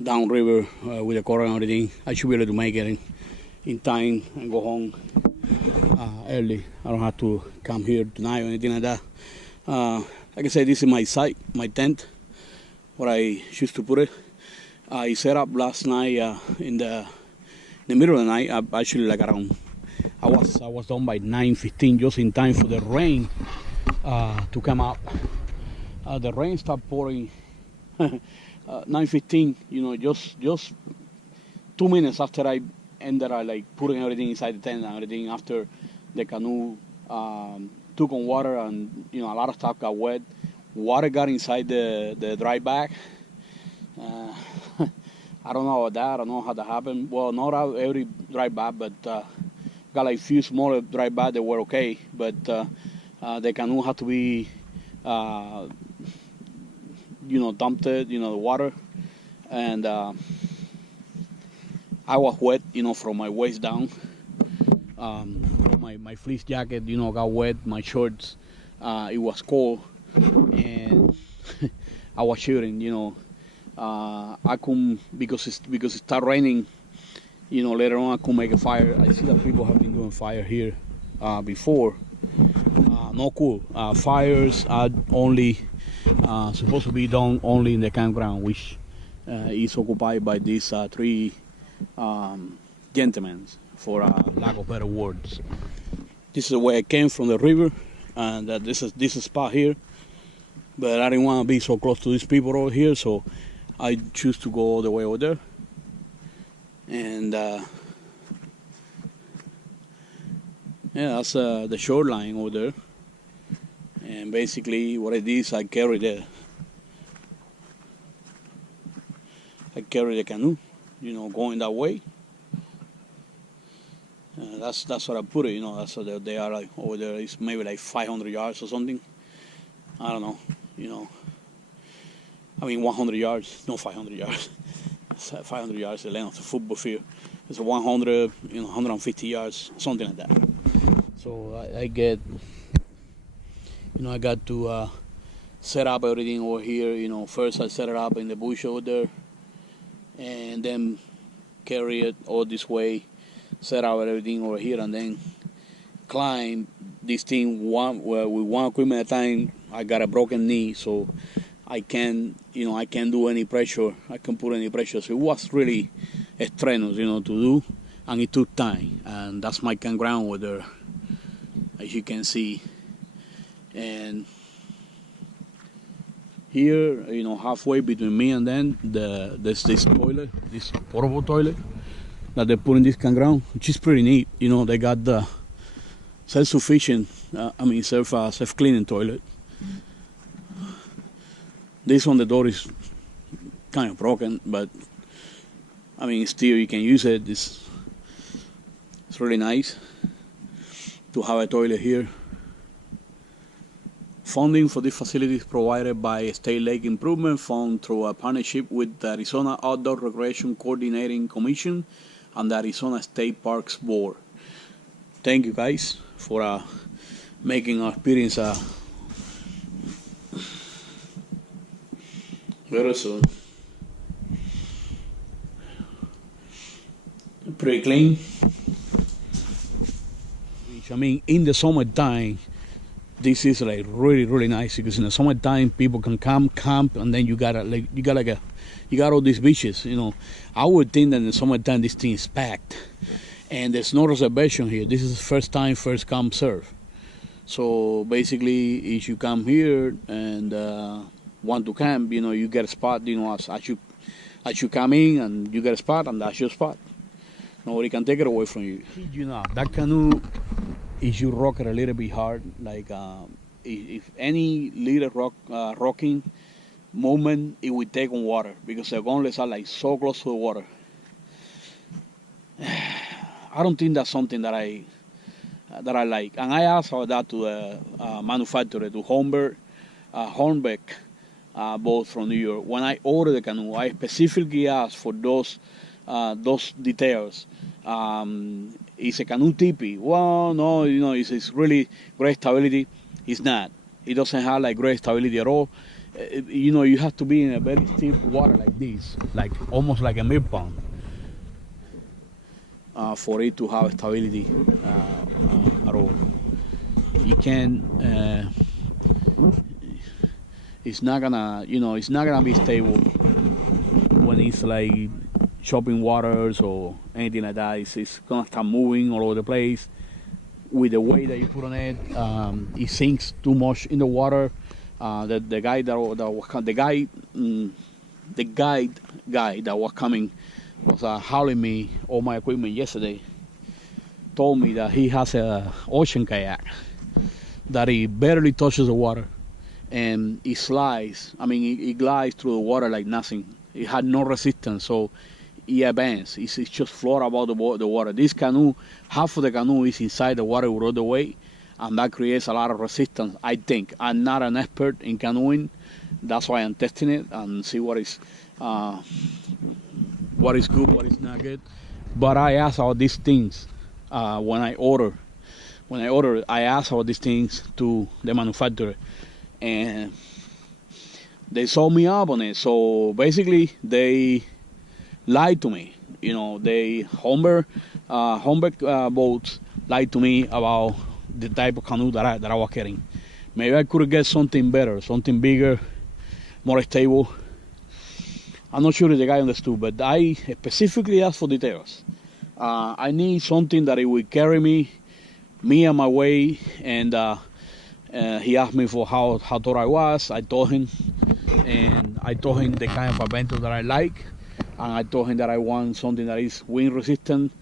downriver with the current and everything. I should be able to make it in time and go home early. I don't have to come here tonight or anything like that. Like I said, this is my site, my tent, where I choose to put it. I set up last night in the middle of the night. Actually, like around, I was done by 9:15, just in time for the rain to come up. The rain started pouring 9:15. You know, just 2 minutes after I ended, I like putting everything inside the tent and everything. After the canoe took on water, and you know, a lot of stuff got wet. Water got inside the dry bag. I don't know about that. I don't know how that happened. Well, not every dry bag, but got like few smaller dry bags that were okay. But the canoe had to be, you know, dumped it, you know, the water. And I was wet, you know, from my waist down. My fleece jacket, you know, got wet. My shorts, it was cold. And I was shivering, you know. I couldn't, because it started raining, you know, later on I couldn't make a fire. I see that people have been doing fire here before. Not cool. Fires are only supposed to be done only in the campground, which is occupied by these 3 gentlemen, for lack of better words. This is the way I came from the river, and this spot here. But I didn't want to be so close to these people over here, so I choose to go all the way over there. And yeah, that's the shoreline over there. And basically what I did is I carry the canoe, you know, going that way. That's what I put it, you know. That's what they are like over there. It's maybe like 500 yards or something. I don't know, you know. I mean, 100 yards, not 500 yards. 500 yards, the length of the football field. It's 100, you know, 150 yards, something like that. So I get, you know, I got to set up everything over here. You know, first I set it up in the bush over there, and then carry it all this way, set up everything over here, and then climb this thing with one equipment at a time. I got a broken knee, so I can't do any pressure. I can't put any pressure. So it was really strenuous, you know, to do, and it took time. And that's my campground over there, as you can see. And here, you know, halfway between me and them, there's this toilet, this portable toilet that they put in this campground, which is pretty neat. You know, they got the self-sufficient, self-cleaning toilet. This one, the door is kind of broken, but I mean, still you can use it. It's really nice to have a toilet here. Funding for this facility is provided by State Lake Improvement Fund through a partnership with the Arizona Outdoor Recreation Coordinating Commission and the Arizona State Parks Board. Thank you guys for making our experience very soon. Pretty clean. I mean, in the summertime, this is like really nice, because in the summertime people can camp, and then you got all these beaches. You know, I would think that in the summertime this thing is packed, and there's no reservation here. This is first time, first come, serve. So basically, if you come here and want to camp, you get a spot, as you come in and you get a spot, and that's your spot. Nobody can take it away from you. That canoe, if you rock it a little bit hard, like if any little rocking moment, it will take on water, because the gondoliers are like so close to the water. I don't think that's something that I like. And I asked about that to the manufacturer, to Hornbeck, both from New York. When I ordered the canoe, I specifically asked for those details. Is a canoe tippy? Well, no, it's really great stability. It's not. It doesn't have like great stability at all. You have to be in a very steep water like this, like almost like a mid-pond, for it to have stability at all. You can. It's not gonna be stable when it's like chopping waters or anything like that. It's gonna start moving all over the place. With the weight that you put on it, it sinks too much in the water. The guide that was coming was hauling me all my equipment yesterday. Told me that he has a ocean kayak that he barely touches the water, and it slides. It glides through the water like nothing. It had no resistance, so it advanced. It's just float above the water. This canoe, half of the canoe is inside the water all the way, and that creates a lot of resistance, I think. I'm not an expert in canoeing. That's why I'm testing it and see what is good, what is not good. But I asked about these things when I order. I asked about these things to the manufacturer, and they sold me up on it. So basically, they lied to me. Hornbeck boats lied to me about the type of canoe that I was getting. Maybe I could get something better, something bigger, more stable. I'm not sure if the guy understood, but I specifically asked for details. I need something that it will carry me and my way, and he asked me for how tall I was. I told him the kind of adventure that I like, and I told him that I want something that is wind resistant,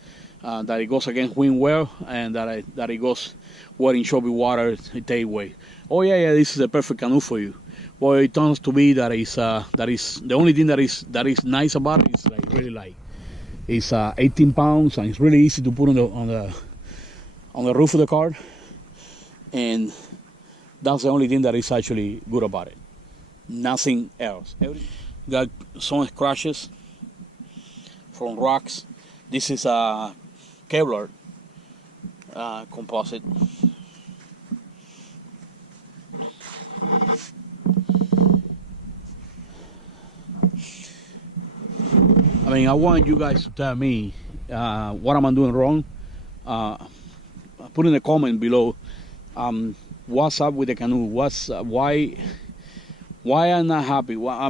that it goes against wind well, and that it goes well in choppy water, it takes weight. Oh yeah, this is a perfect canoe for you. Well, it turns to be that is the only thing that is nice about it is like really light. It's 18 pounds, and it's really easy to put on the roof of the car, and that's the only thing that is actually good about it. Nothing else. Got some scratches from rocks. This is a Kevlar composite. I want you guys to tell me what am I doing wrong. Put in a comment below. What's up with the canoe? Why I'm not happy? I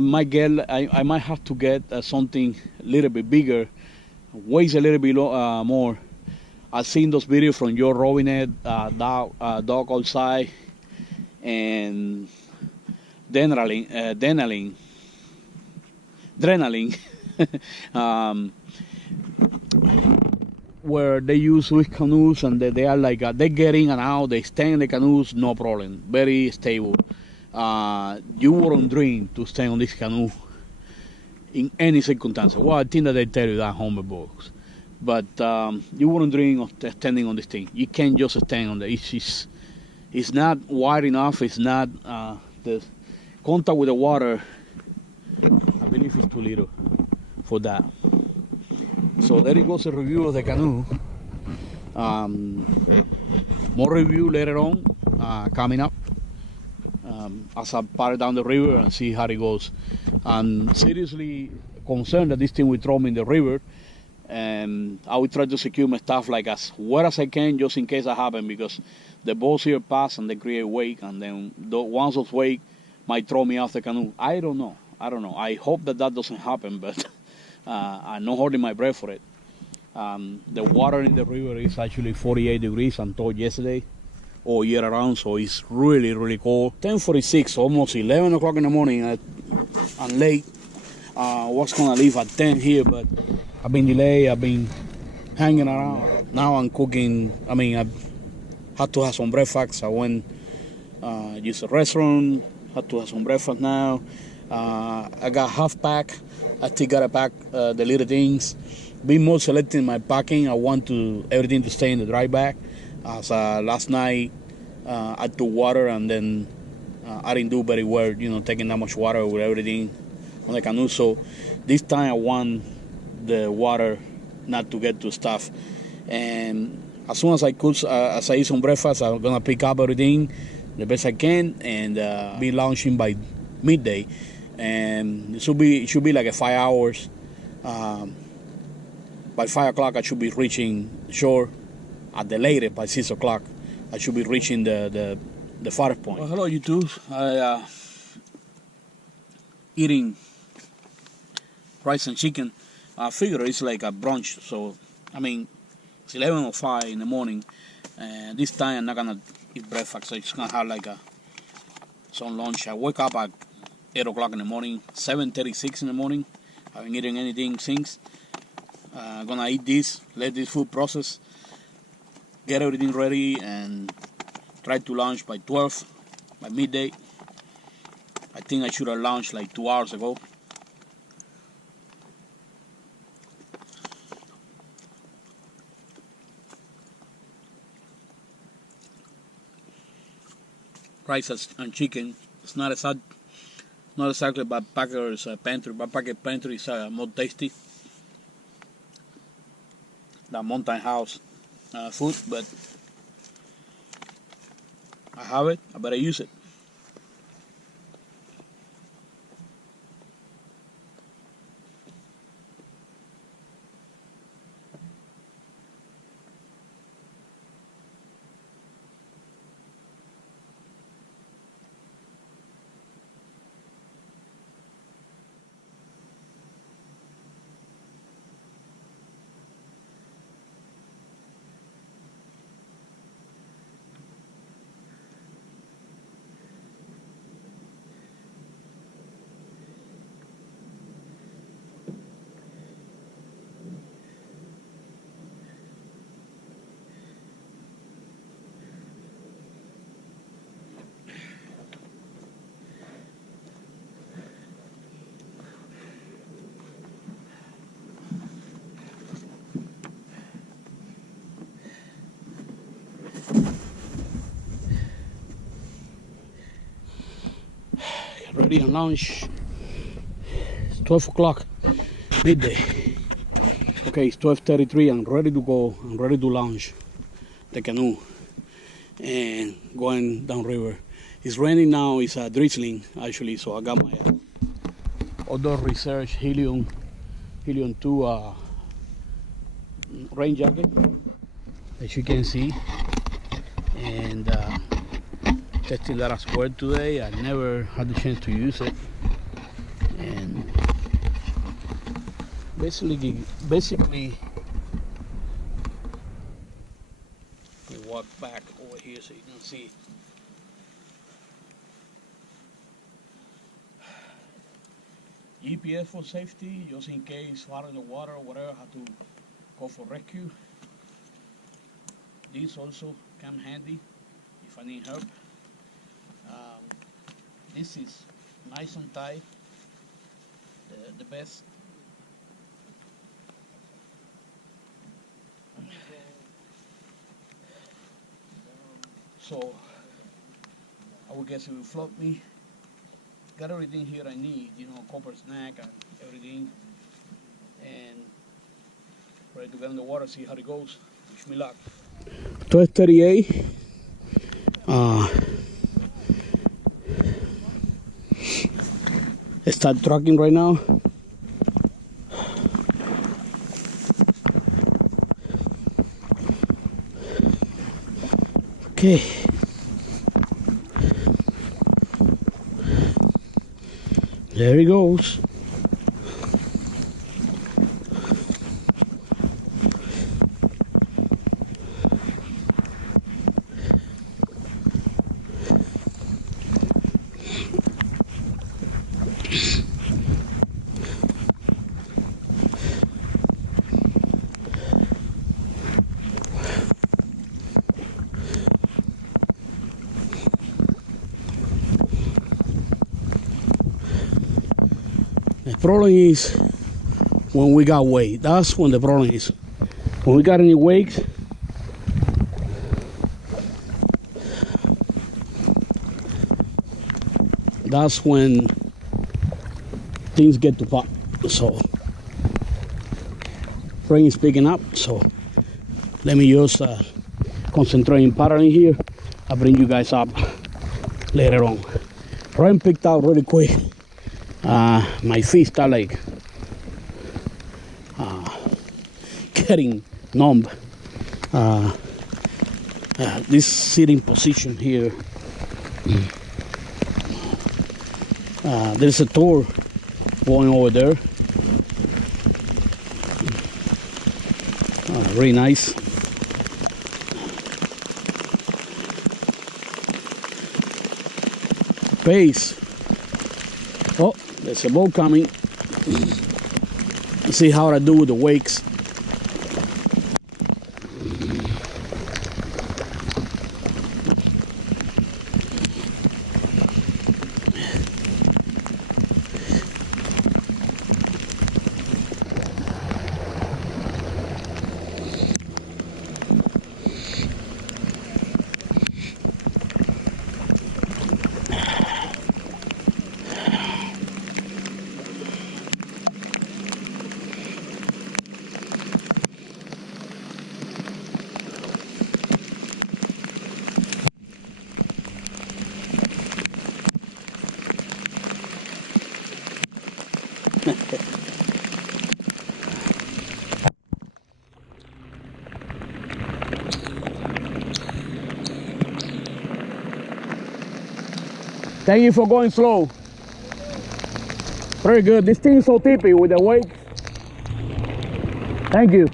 might have to get something a little bit bigger, weighs a little bit more. I've seen those videos from your rowing it, dog outside, and adrenaline. Where they use Swiss canoes, and they are like they get in and out, they stay in the canoes, no problem, very stable. You wouldn't dream to stay on this canoe in any circumstance. Well, I think that they tell you that Hornbeck boats, but you wouldn't dream of standing on this thing. You can't just stand on it. It's not wide enough. It's not the contact with the water. I believe it's too little for that. So there it goes, a review of the canoe. More review later on coming up as I paddle down the river and see how it goes. I'm seriously concerned that this thing will throw me in the river, and I will try to secure my stuff like as well as I can, just in case that happens, because the boats here pass and they create wake, and then once those wake might throw me off the canoe. I don't know. I hope that doesn't happen, but I'm not holding my breath for it. The water in the river is actually 48 degrees, I'm told yesterday, all year around, so it's really, really cold. 10:46, almost 11 o'clock in the morning. I'm late. Was gonna leave at 10 here, but I've been delayed. I've been hanging around. Now I'm cooking. I had to have some breakfast. I went use a restaurant. Had to have some breakfast now. I got half pack. I still gotta pack the little things. Be more selective in my packing. I want everything to stay in the dry bag. As last night I took water and then I didn't do very well, taking that much water with everything on the canoe. So this time I want the water not to get too stuff. And as soon as I cook, as I eat some breakfast, I'm gonna pick up everything the best I can and be launching by midday. And it should be like 5 hours. By 5 o'clock, I should be reaching shore. At the latest, by 6 o'clock, I should be reaching the farthest point. Well, hello, YouTube. I eating rice and chicken. I figure it's like a brunch. So, it's 11:05 in the morning. And this time, I'm not going to eat breakfast. So, it's going to have like some lunch. I wake up at 8 o'clock in the morning, 7:36 in the morning. I haven't eaten anything since. I'm going to eat this, let this food process, get everything ready, and try to launch by 12, by midday. I think I should have launched like 2 hours ago. Rice and chicken. It's not exactly backpacker's pantry. Backpacker pantry is more tasty than mountain house food, but I have it. I better use it. Ready on lunch. It's 12 o'clock, midday. Okay, it's 12:33. I'm ready to go. I'm ready to launch the canoe and going downriver. It's raining now. It's drizzling actually. So I got my outdoor research helium 2 rain jacket, as you can see, and testing that as well today. I never had the chance to use it, and basically we walk back over here so you can see. GPS for safety, just in case out in the water or whatever, have to go for rescue. This also come handy if I need help. This is nice and tight, the best. So I would guess it will float me. Got everything here I need, copper snack and everything, and ready to get in the water, see how it goes. Wish me luck. 12:38. Start trucking right now. Okay. There he goes. The problem is when we got wake. That's when the problem is. When we got any wakes, that's when things get to pop. So rain is picking up, so let me just concentrate in paddling here. I'll bring you guys up later on. Rain picked up really quick. My feet start like getting numb. This sitting position here, there's a tour going over there. Really nice. Pace. Oh, there's a boat coming. Let's see how I do with the wakes. Thank you for going slow. Very good. This thing is so tippy with the weight. Thank you.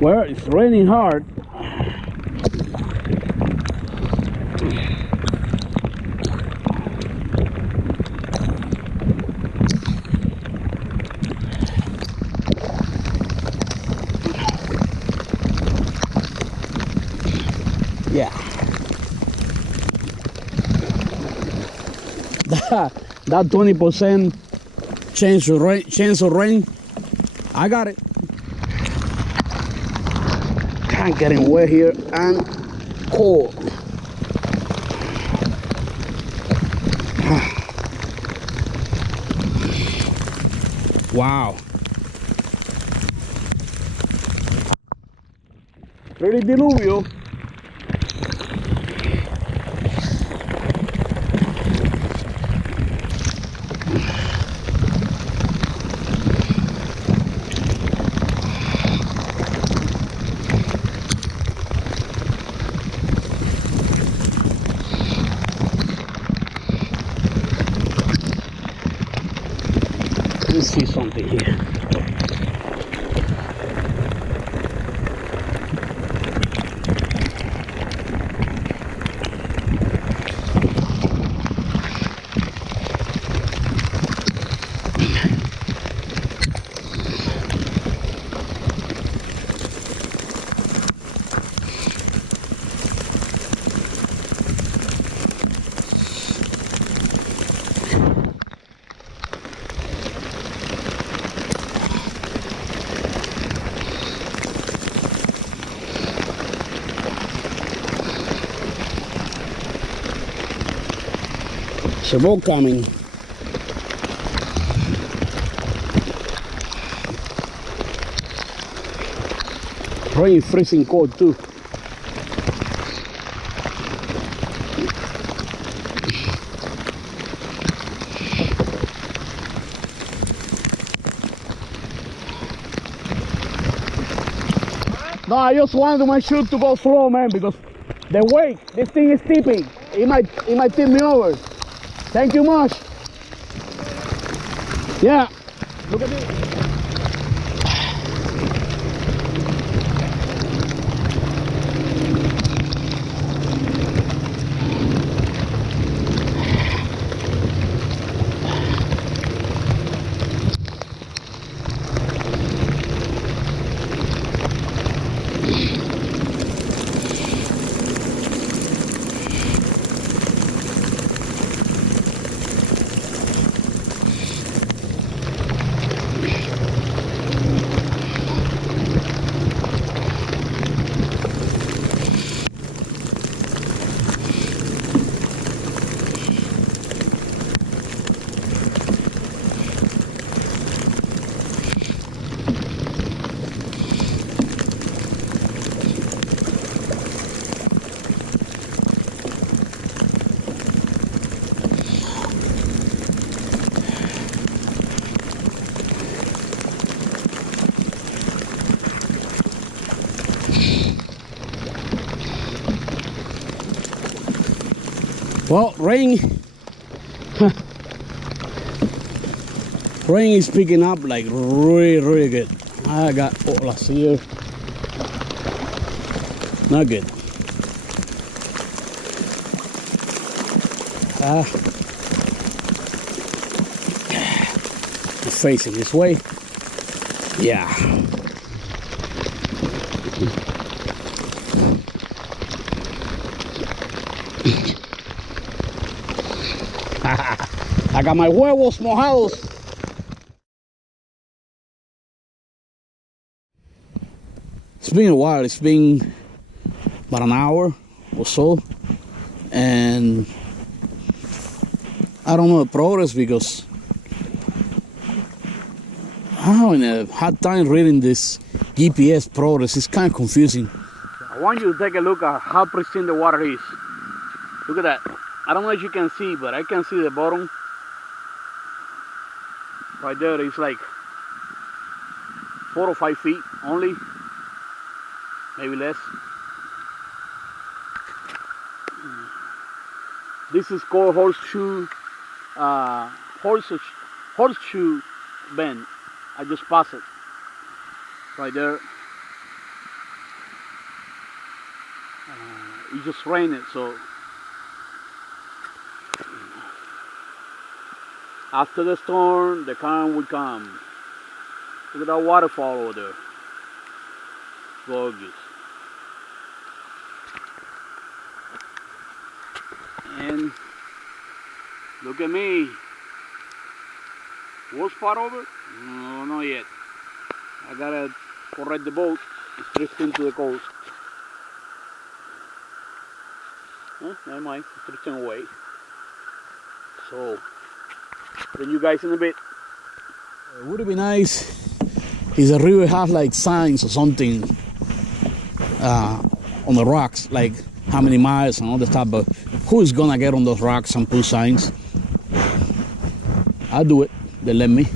Well, it's raining hard. Yeah. That 20% chance of rain, I got it. I'm getting wet here and cold. Wow. Pretty diluvio. Let's see something here. There's a boat coming. Rain freezing cold too. No, I just wanted my shoot to go slow, man, because the weight, this thing is tipping. It might tip me over. Thank you much. Yeah, look at this. Well, rain is picking up like really good. I got olas here. Not good. It's facing this way. Yeah. I got my huevos mojados. It's been a while. It's been about an hour or so, and I don't know the progress because I'm having a hard time reading this GPS progress. It's kind of confusing. I want you to take a look at how pristine the water is. Look at that. I don't know if you can see, but I can see the bottom. Right there, it's like 4 or 5 feet only, maybe less. This is called horseshoe bend. I just passed it right there. It just rained it, so after the storm, the calm will come. Look at that waterfall over there. Gorgeous. And look at me. Worst part over? No, not yet. I gotta correct the boat. It's drifting to the coast. Never mind, it's drifting away. So, bring you guys in a bit. It would be nice if the river has like signs or something on the rocks, like how many miles and all the stuff, but who is gonna get on those rocks and put signs? I'll do it. They let me.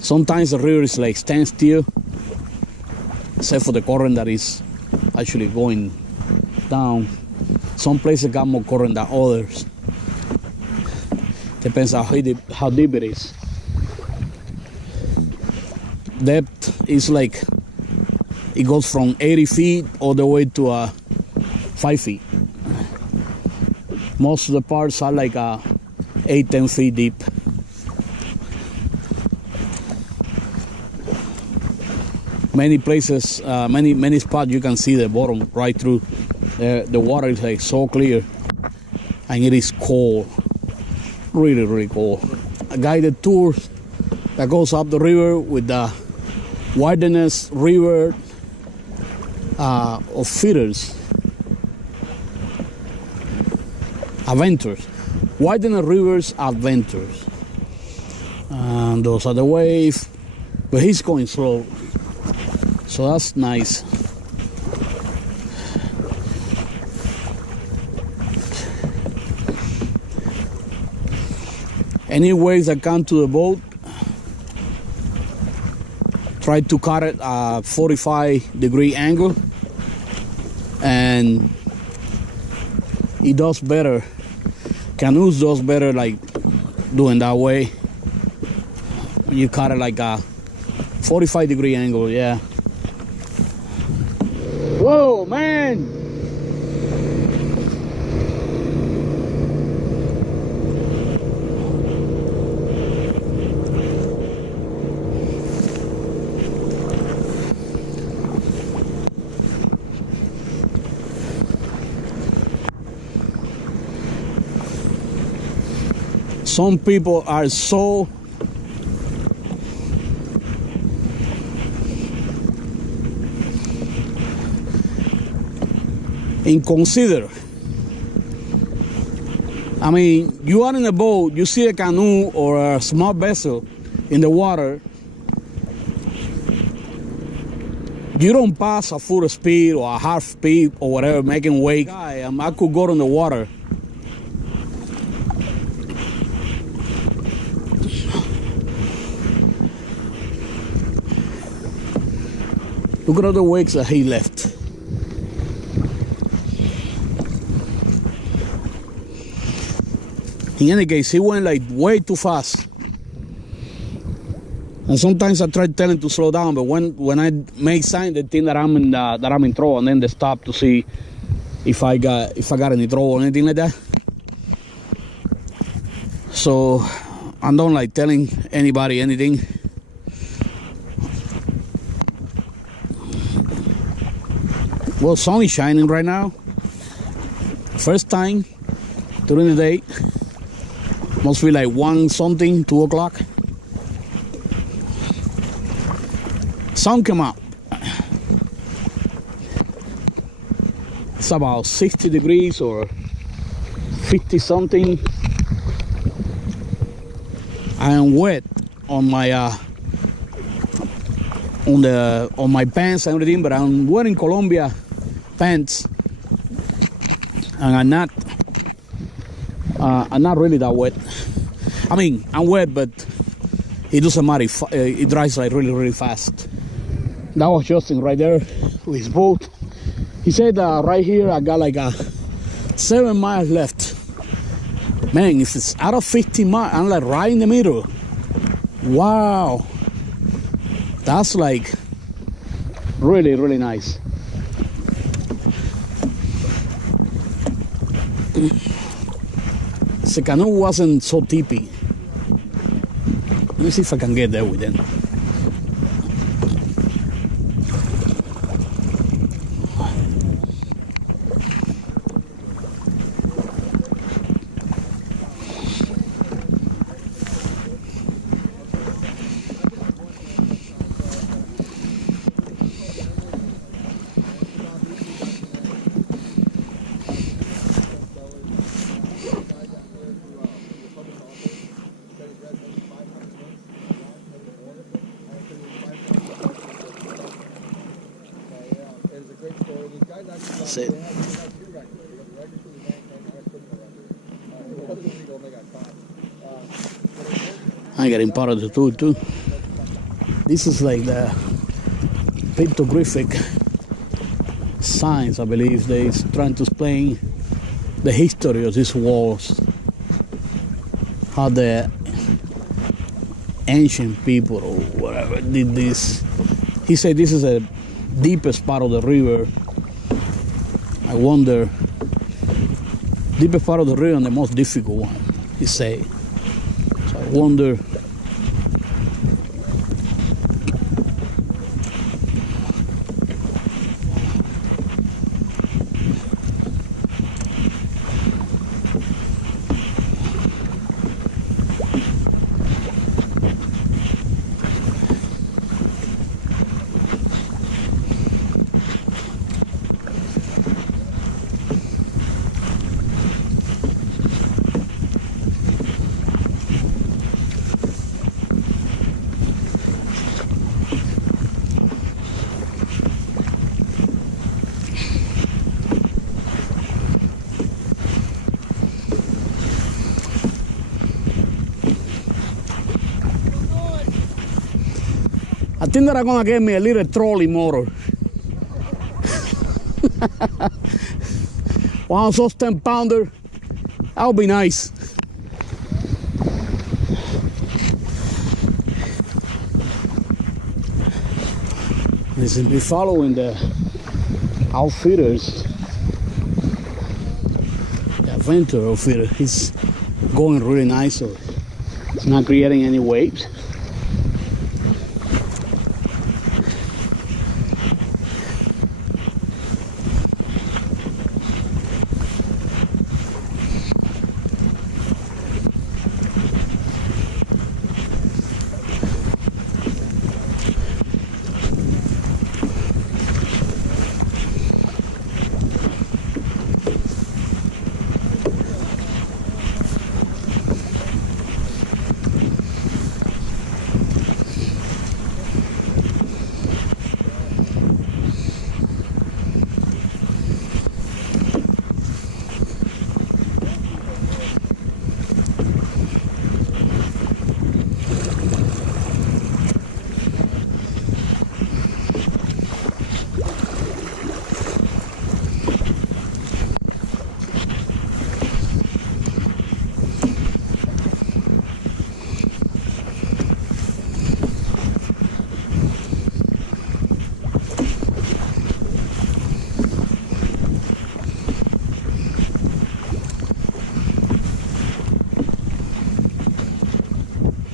Sometimes the river is like stand still, except for the current that is actually going down. Some places got more current than others. Depends on how deep it is. Depth is like, it goes from 80 feet all the way to 5 feet. Most of the parts are like 8-10 feet deep. Many places, many spots you can see the bottom right through. The water is like so clear, and it is cold, really cold. A guided tour that goes up the river with the Wilderness River of Feeders Adventures. Wilderness Rivers Adventures. And those are the waves, but he's going slow, so that's nice. Any waves that come to the boat, try to cut it at 45-degree angle, and it does better. Canoes does better like doing that way. You cut it like a 45-degree angle, yeah. Whoa, man! Some people are so inconsiderate. I mean, you are in a boat, you see a canoe or a small vessel in the water, you don't pass a full speed or a half speed or whatever, making wake. I could go in the water. Look at all the wakes that he left. In any case, he went like way too fast. And sometimes I try to tell him to slow down, but when I make sign, they think that I'm in trouble, and then they stop to see if I got any trouble or anything like that. So I don't like telling anybody anything. Well, sun is shining right now. First time during the day. Must be like 1 something, 2 o'clock. Sun came out. It's about 60 degrees or 50 something. I am wet on my on my pants and everything, but I'm wearing Colombia pants, and I'm not really that wet. I mean, I'm wet, but it doesn't matter. It dries like really fast. That was Justin right there with his boat. He said right here I got like 7 miles left. Man, if it's out of 50 miles, I'm like right in the middle. Wow, that's like really nice. The canoe wasn't so tippy. Let me see if I can get there with them. That's it. I got part of the tour too. This is like the pictographic signs, I believe. They're trying to explain the history of these walls, how the ancient people or whatever did this. He said this is the deepest part of the river. I wonder, deepest part of the river and the most difficult one, he said. So I wonder. I think that I'm gonna get me a little trolley motor. One of those 10-pounder, that would be nice. This is me following the outfitters, the adventure outfitter. He's going really nice, so it's not creating any waves.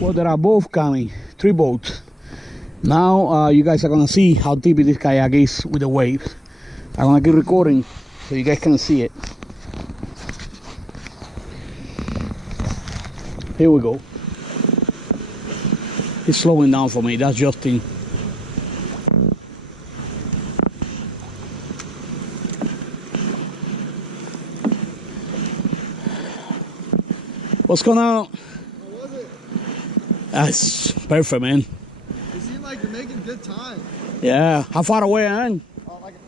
Well, there are both coming, 3 boats. Now you guys are gonna see how deep this kayak is with the waves. I'm gonna keep recording so you guys can see it. Here we go. It's slowing down for me. That's Justin. What's going on? How was it? That's perfect, man. You seem like you're making good time. Yeah. How far away I am?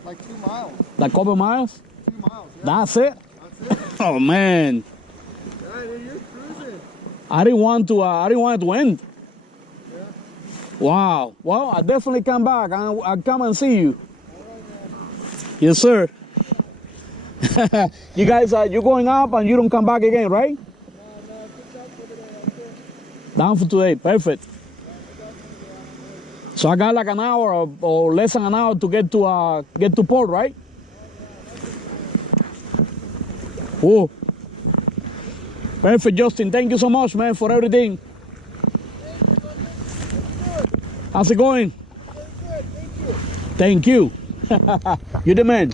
Like 2 miles. Like a couple miles? 2 miles. Yeah. That's it? That's it. Oh man. All right, you're cruising. I didn't want it to end. Yeah. Wow. Well, I definitely come back. I'll come and see you. All right, man. Yes, sir. You guys, you're going up and you don't come back again, right? No, good job for today. That's it. Down for today. Perfect. So I got like an hour or less than an hour to get to port, right? Oh. Perfect, Justin. Thank you so much, man, for everything. How's it going? Good, thank you. Thank you. You're the man.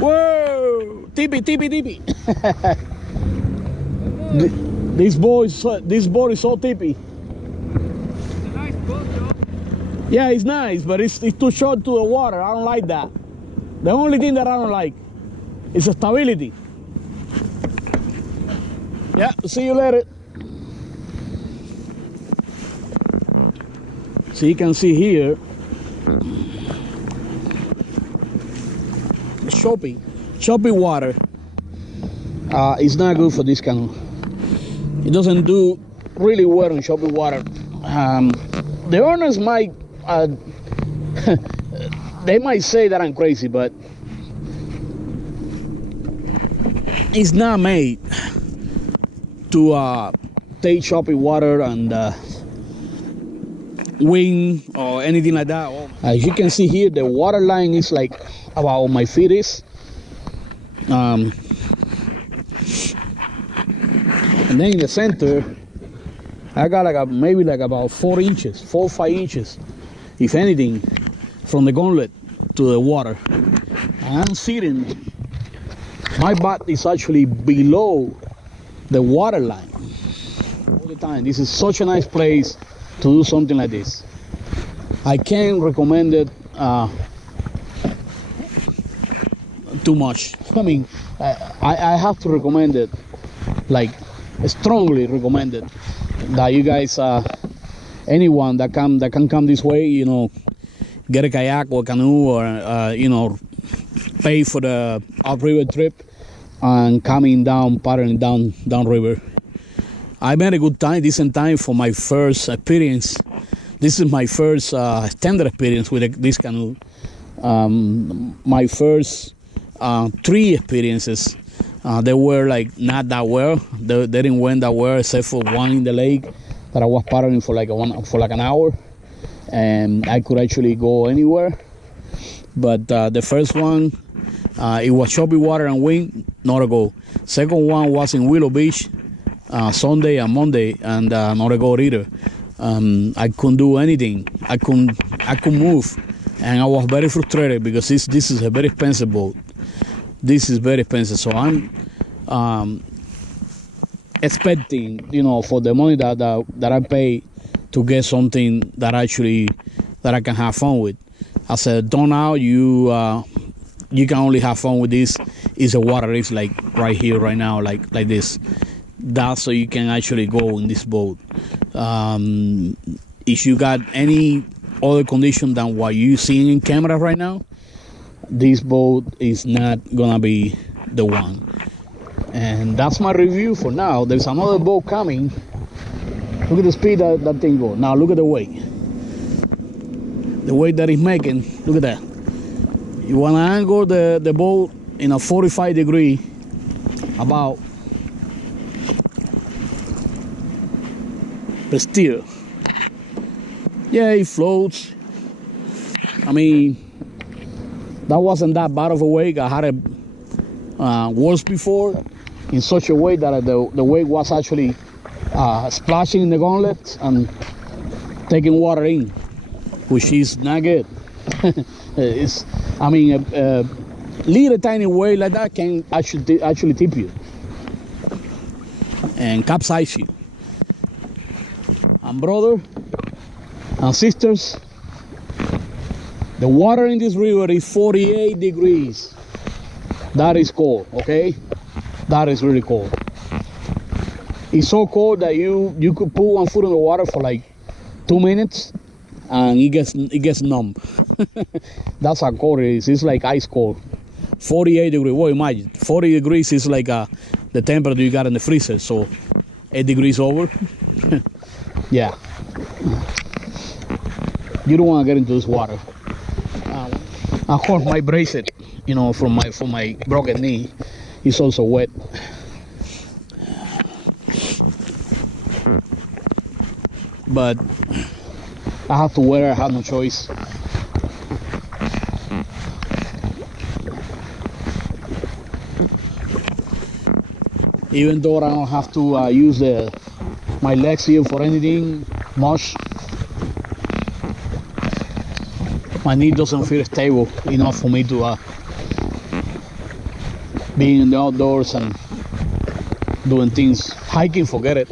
Whoa! Tippy. This boat is so tippy. It's a nice boat, Joe. Yeah, it's nice, but it's too short to the water. I don't like that. The only thing that I don't like is the stability. Yeah, see you later. So you can see here, choppy water is not good for this canoe. It doesn't do really well in choppy water. The owners might they might say that I'm crazy, but it's not made to take choppy water and wind or anything like that. As you can see here, the water line is like about my feet is. And then in the center, I got like maybe like about 4 or 5 inches, if anything, from the gauntlet to the water. And I'm sitting, my butt is actually below the water line all the time. This is such a nice place to do something like this. I can't recommend it too much. I mean, I have to recommend it, like strongly recommend it, that you guys, anyone that can come this way, you know, get a kayak or canoe, or you know, pay for the upriver trip and coming down, paddling down river. I made a good time, decent time for my first experience. This is my first extended experience with this canoe. My first 3 experiences, they were like not that well. They didn't went that well, except for one in the lake that I was paddling for like an hour, and I could actually go anywhere. But the first one, it was choppy water and wind, not a go. Second one was in Willow Beach, Sunday and Monday, and not a go either. I couldn't do anything. I couldn't move, and I was very frustrated because this is a very expensive boat. This is very expensive, so I'm expecting, you know, for the money that I pay, to get something that I can have fun with. I said, don't now you can only have fun with this is the water is like right here, right now, like this. That's so you can actually go in this boat. If you got any other condition than what you seeing in camera right now, this boat is not gonna be the one. And that's my review for now. There's another boat coming. Look at the speed that thing goes. Now look at the weight. The weight that it's making. Look at that. You wanna angle the boat in a 45 degree about. But still, yeah, it floats. I mean, That wasn't that bad of a wake. I had a worse before, in such a way that the wake was actually splashing in the gauntlet and taking water in, which is not good. I mean, a little tiny wave like that can actually tip you and capsize you. And brother and sisters, the water in this river is 48 degrees. That is cold, okay? That is really cold. It's so cold that you could put one foot in the water for like 2 minutes and it gets numb. That's how cold it is. It's like ice cold. 48 degrees. Well, imagine 40 degrees is like the temperature you got in the freezer. So 8 degrees over. Yeah. You don't want to get into this water. Of course, my bracelet, you know, from my broken knee, is also wet. But I have to wear it. I have no choice. Even though I don't have to use my legs here for anything much, my knee doesn't feel stable enough for me to be in the outdoors and doing things. Hiking, forget it.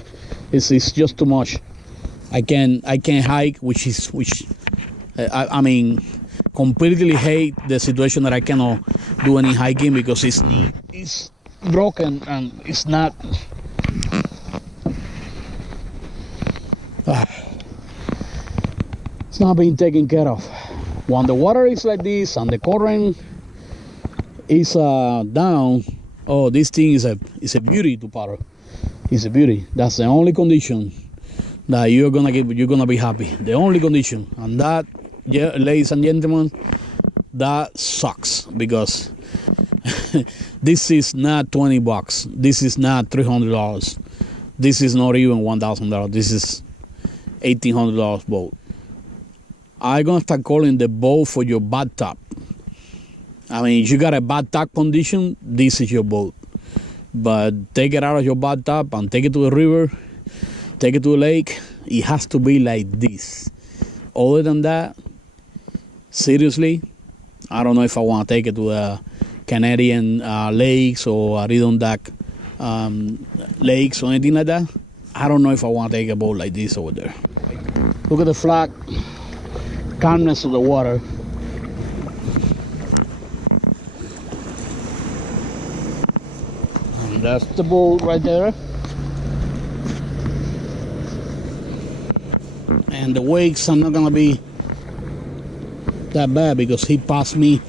It's just too much. I can't hike, I mean, completely hate the situation that I cannot do any hiking because it's broken and it's not. It's not being taken care of. When the water is like this and the current is down, oh, this thing is a beauty to paddle. It's a beauty. That's the only condition that you're gonna be happy. The only condition, and that, yeah, ladies and gentlemen, that sucks because this is not $20. This is not $300. This is not even $1,000. This is $1,800 boat. I'm gonna start calling the boat for your bathtub. I mean, if you got a bathtub condition, this is your boat. But take it out of your bathtub and take it to the river, take it to the lake. It has to be like this. Other than that, seriously, I don't know if I want to take it to the Canadian lakes or Adirondack lakes or anything like that. I don't know if I want to take a boat like this over there. Look at the flat calmness of the water. And that's the boat right there. And the wakes are not gonna be that bad because he passed me.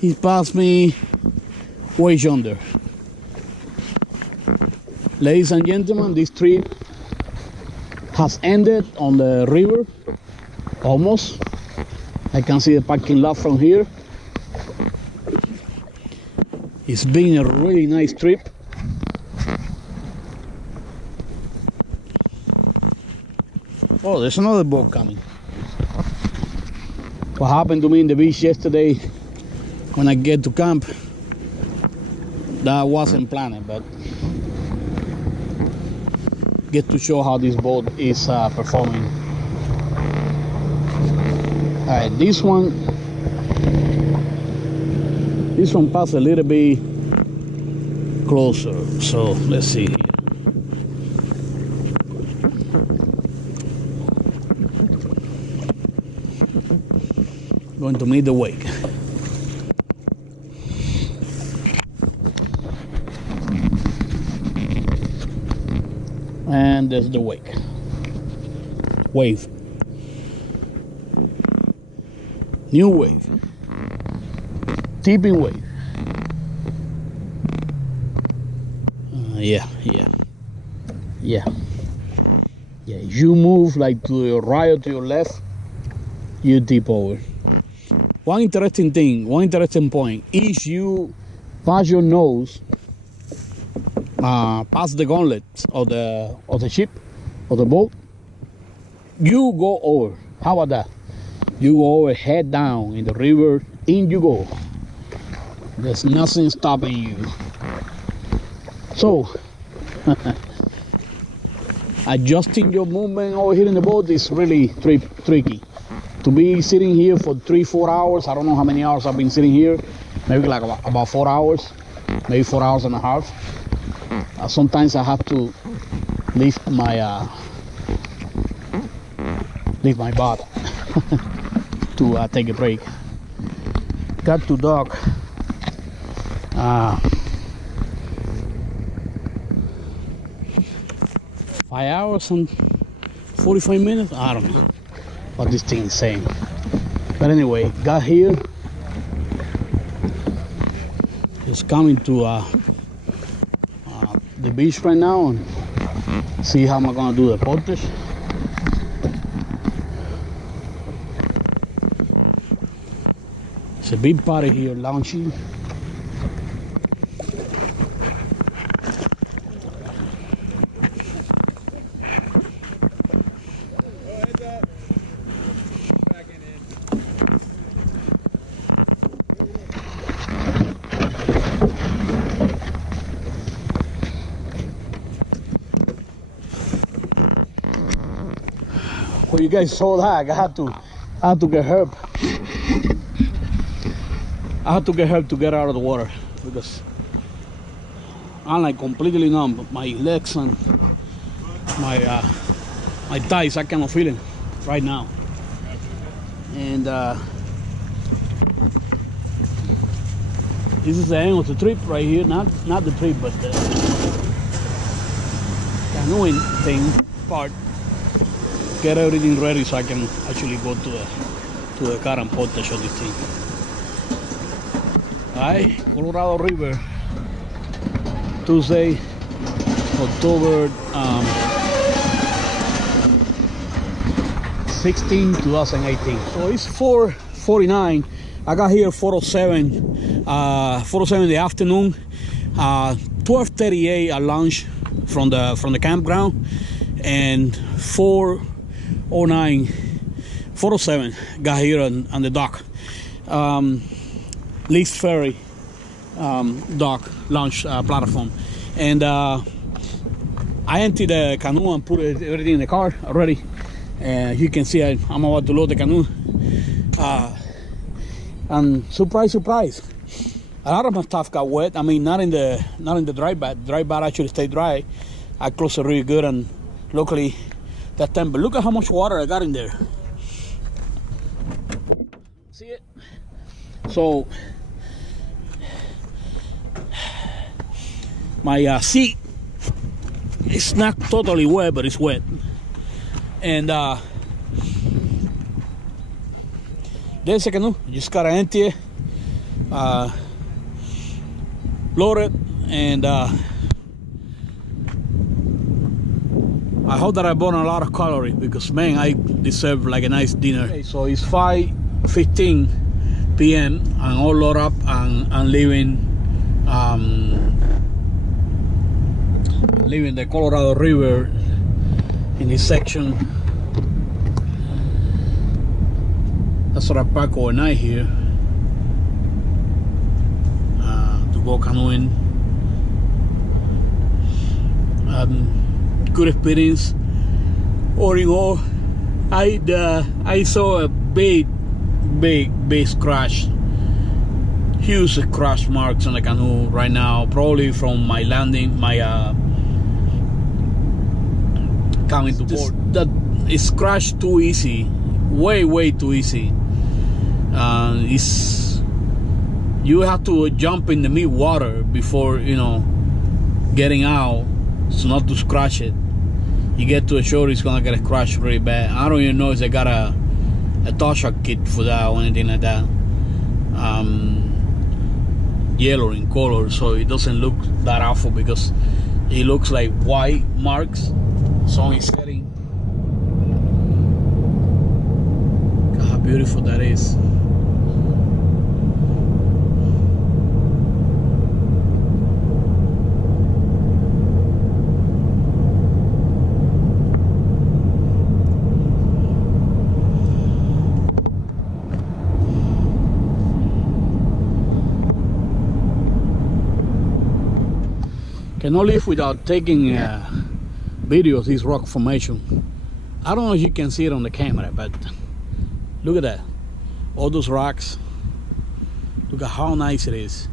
He passed me way yonder. Ladies and gentlemen, this trip has ended on the river, almost. I can see the parking lot from here. It's been a really nice trip. Oh, there's another boat coming. What happened to me in the beach yesterday when I get to camp, that wasn't planned, but get to show how this boat is performing. Alright, this one passed a little bit closer, so let's see. Going to meet the wake. And there's the wake. Wave. New wave. Tipping wave. Yeah. You move like to your right or to your left, you tip over. One interesting point is you pass your nose past the gauntlet of the ship or the boat, you go over. How about that? You go head down in the river, in you go. There's nothing stopping you. So, adjusting your movement over here in the boat is really tricky. To be sitting here for 3-4 hours, I don't know how many hours I've been sitting here, maybe like about 4 hours, maybe 4 hours and a half. Sometimes I have to leave my butt to take a break. Got to dock 5 hours and 45 minutes. I don't know what this thing is saying, but anyway, got here. Just coming to the beach right now and see how am I gonna do the portage. It's a big party here, lounging. Well, you guys saw that. I had to get help. I had to get help to get out of the water because I'm like completely numb. My legs and my thighs, I cannot feel it right now. And this is the end of the trip right here. Not the trip, but the canoeing thing part. Get everything ready so I can actually go to the car and portage of this thing. Alright, Colorado River, Tuesday, October 16, 2018. So it's 4:49. I got here 4:07, 4:07 in the afternoon. 12:38 at lunch from the campground, and 4:07 got here on the dock. Lees Ferry dock launch platform, and I emptied the canoe and put everything in the car already. And you can see I'm about to load the canoe. And surprise, a lot of my stuff got wet. I mean, not in the dry bed. Dry bed actually stayed dry. I closed it really good, and luckily that time. But look at how much water I got in there. See it? So my seat, it's not totally wet, but it's wet. And there's a canoe. You just gotta empty it, load it, and I hope that I burned a lot of calories, because man, I deserve like a nice dinner. Okay, so it's 5:15 p.m. and all load up and leaving the Colorado River in this section. That's what I park overnight here to go canoeing. Good experience. All in all, I saw a big scratch, huge scratch marks on the canoe right now, probably from my landing, coming to port. That is scratched too easy, way too easy. You have to jump in the mid water before, you know, getting out, so not to scratch it. You get to a shore, it's gonna get scratched really bad. I don't even know if they got a touch-up kit for that or anything like that. Yellow in color, so it doesn't look that awful, because it looks like white marks. Sun is setting. Look how beautiful that is. Cannot live without taking video of this rock formation. I don't know if you can see it on the camera, but look at that. All those rocks. Look at how nice it is.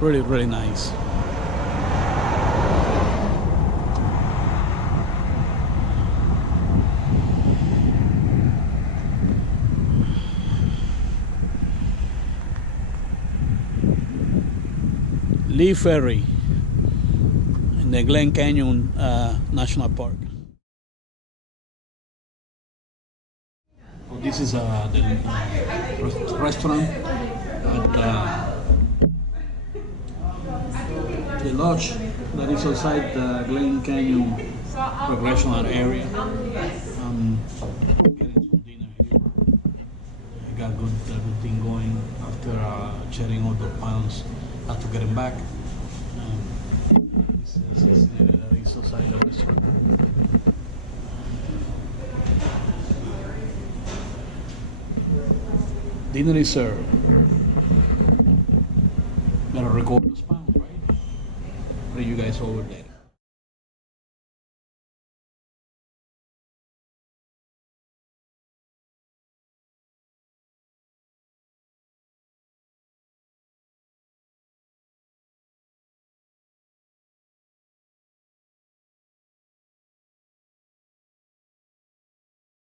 Really, really nice. Lees Ferry in the Glen Canyon National Park. Oh, this is the restaurant at the lodge that is outside the Glen Canyon recreational area. Getting some dinner here. I got good thing going after chatting all the plans after getting back. This is the area that is outside the restaurant. Dinner is served. Gotta record the sound, right? What are you guys over there?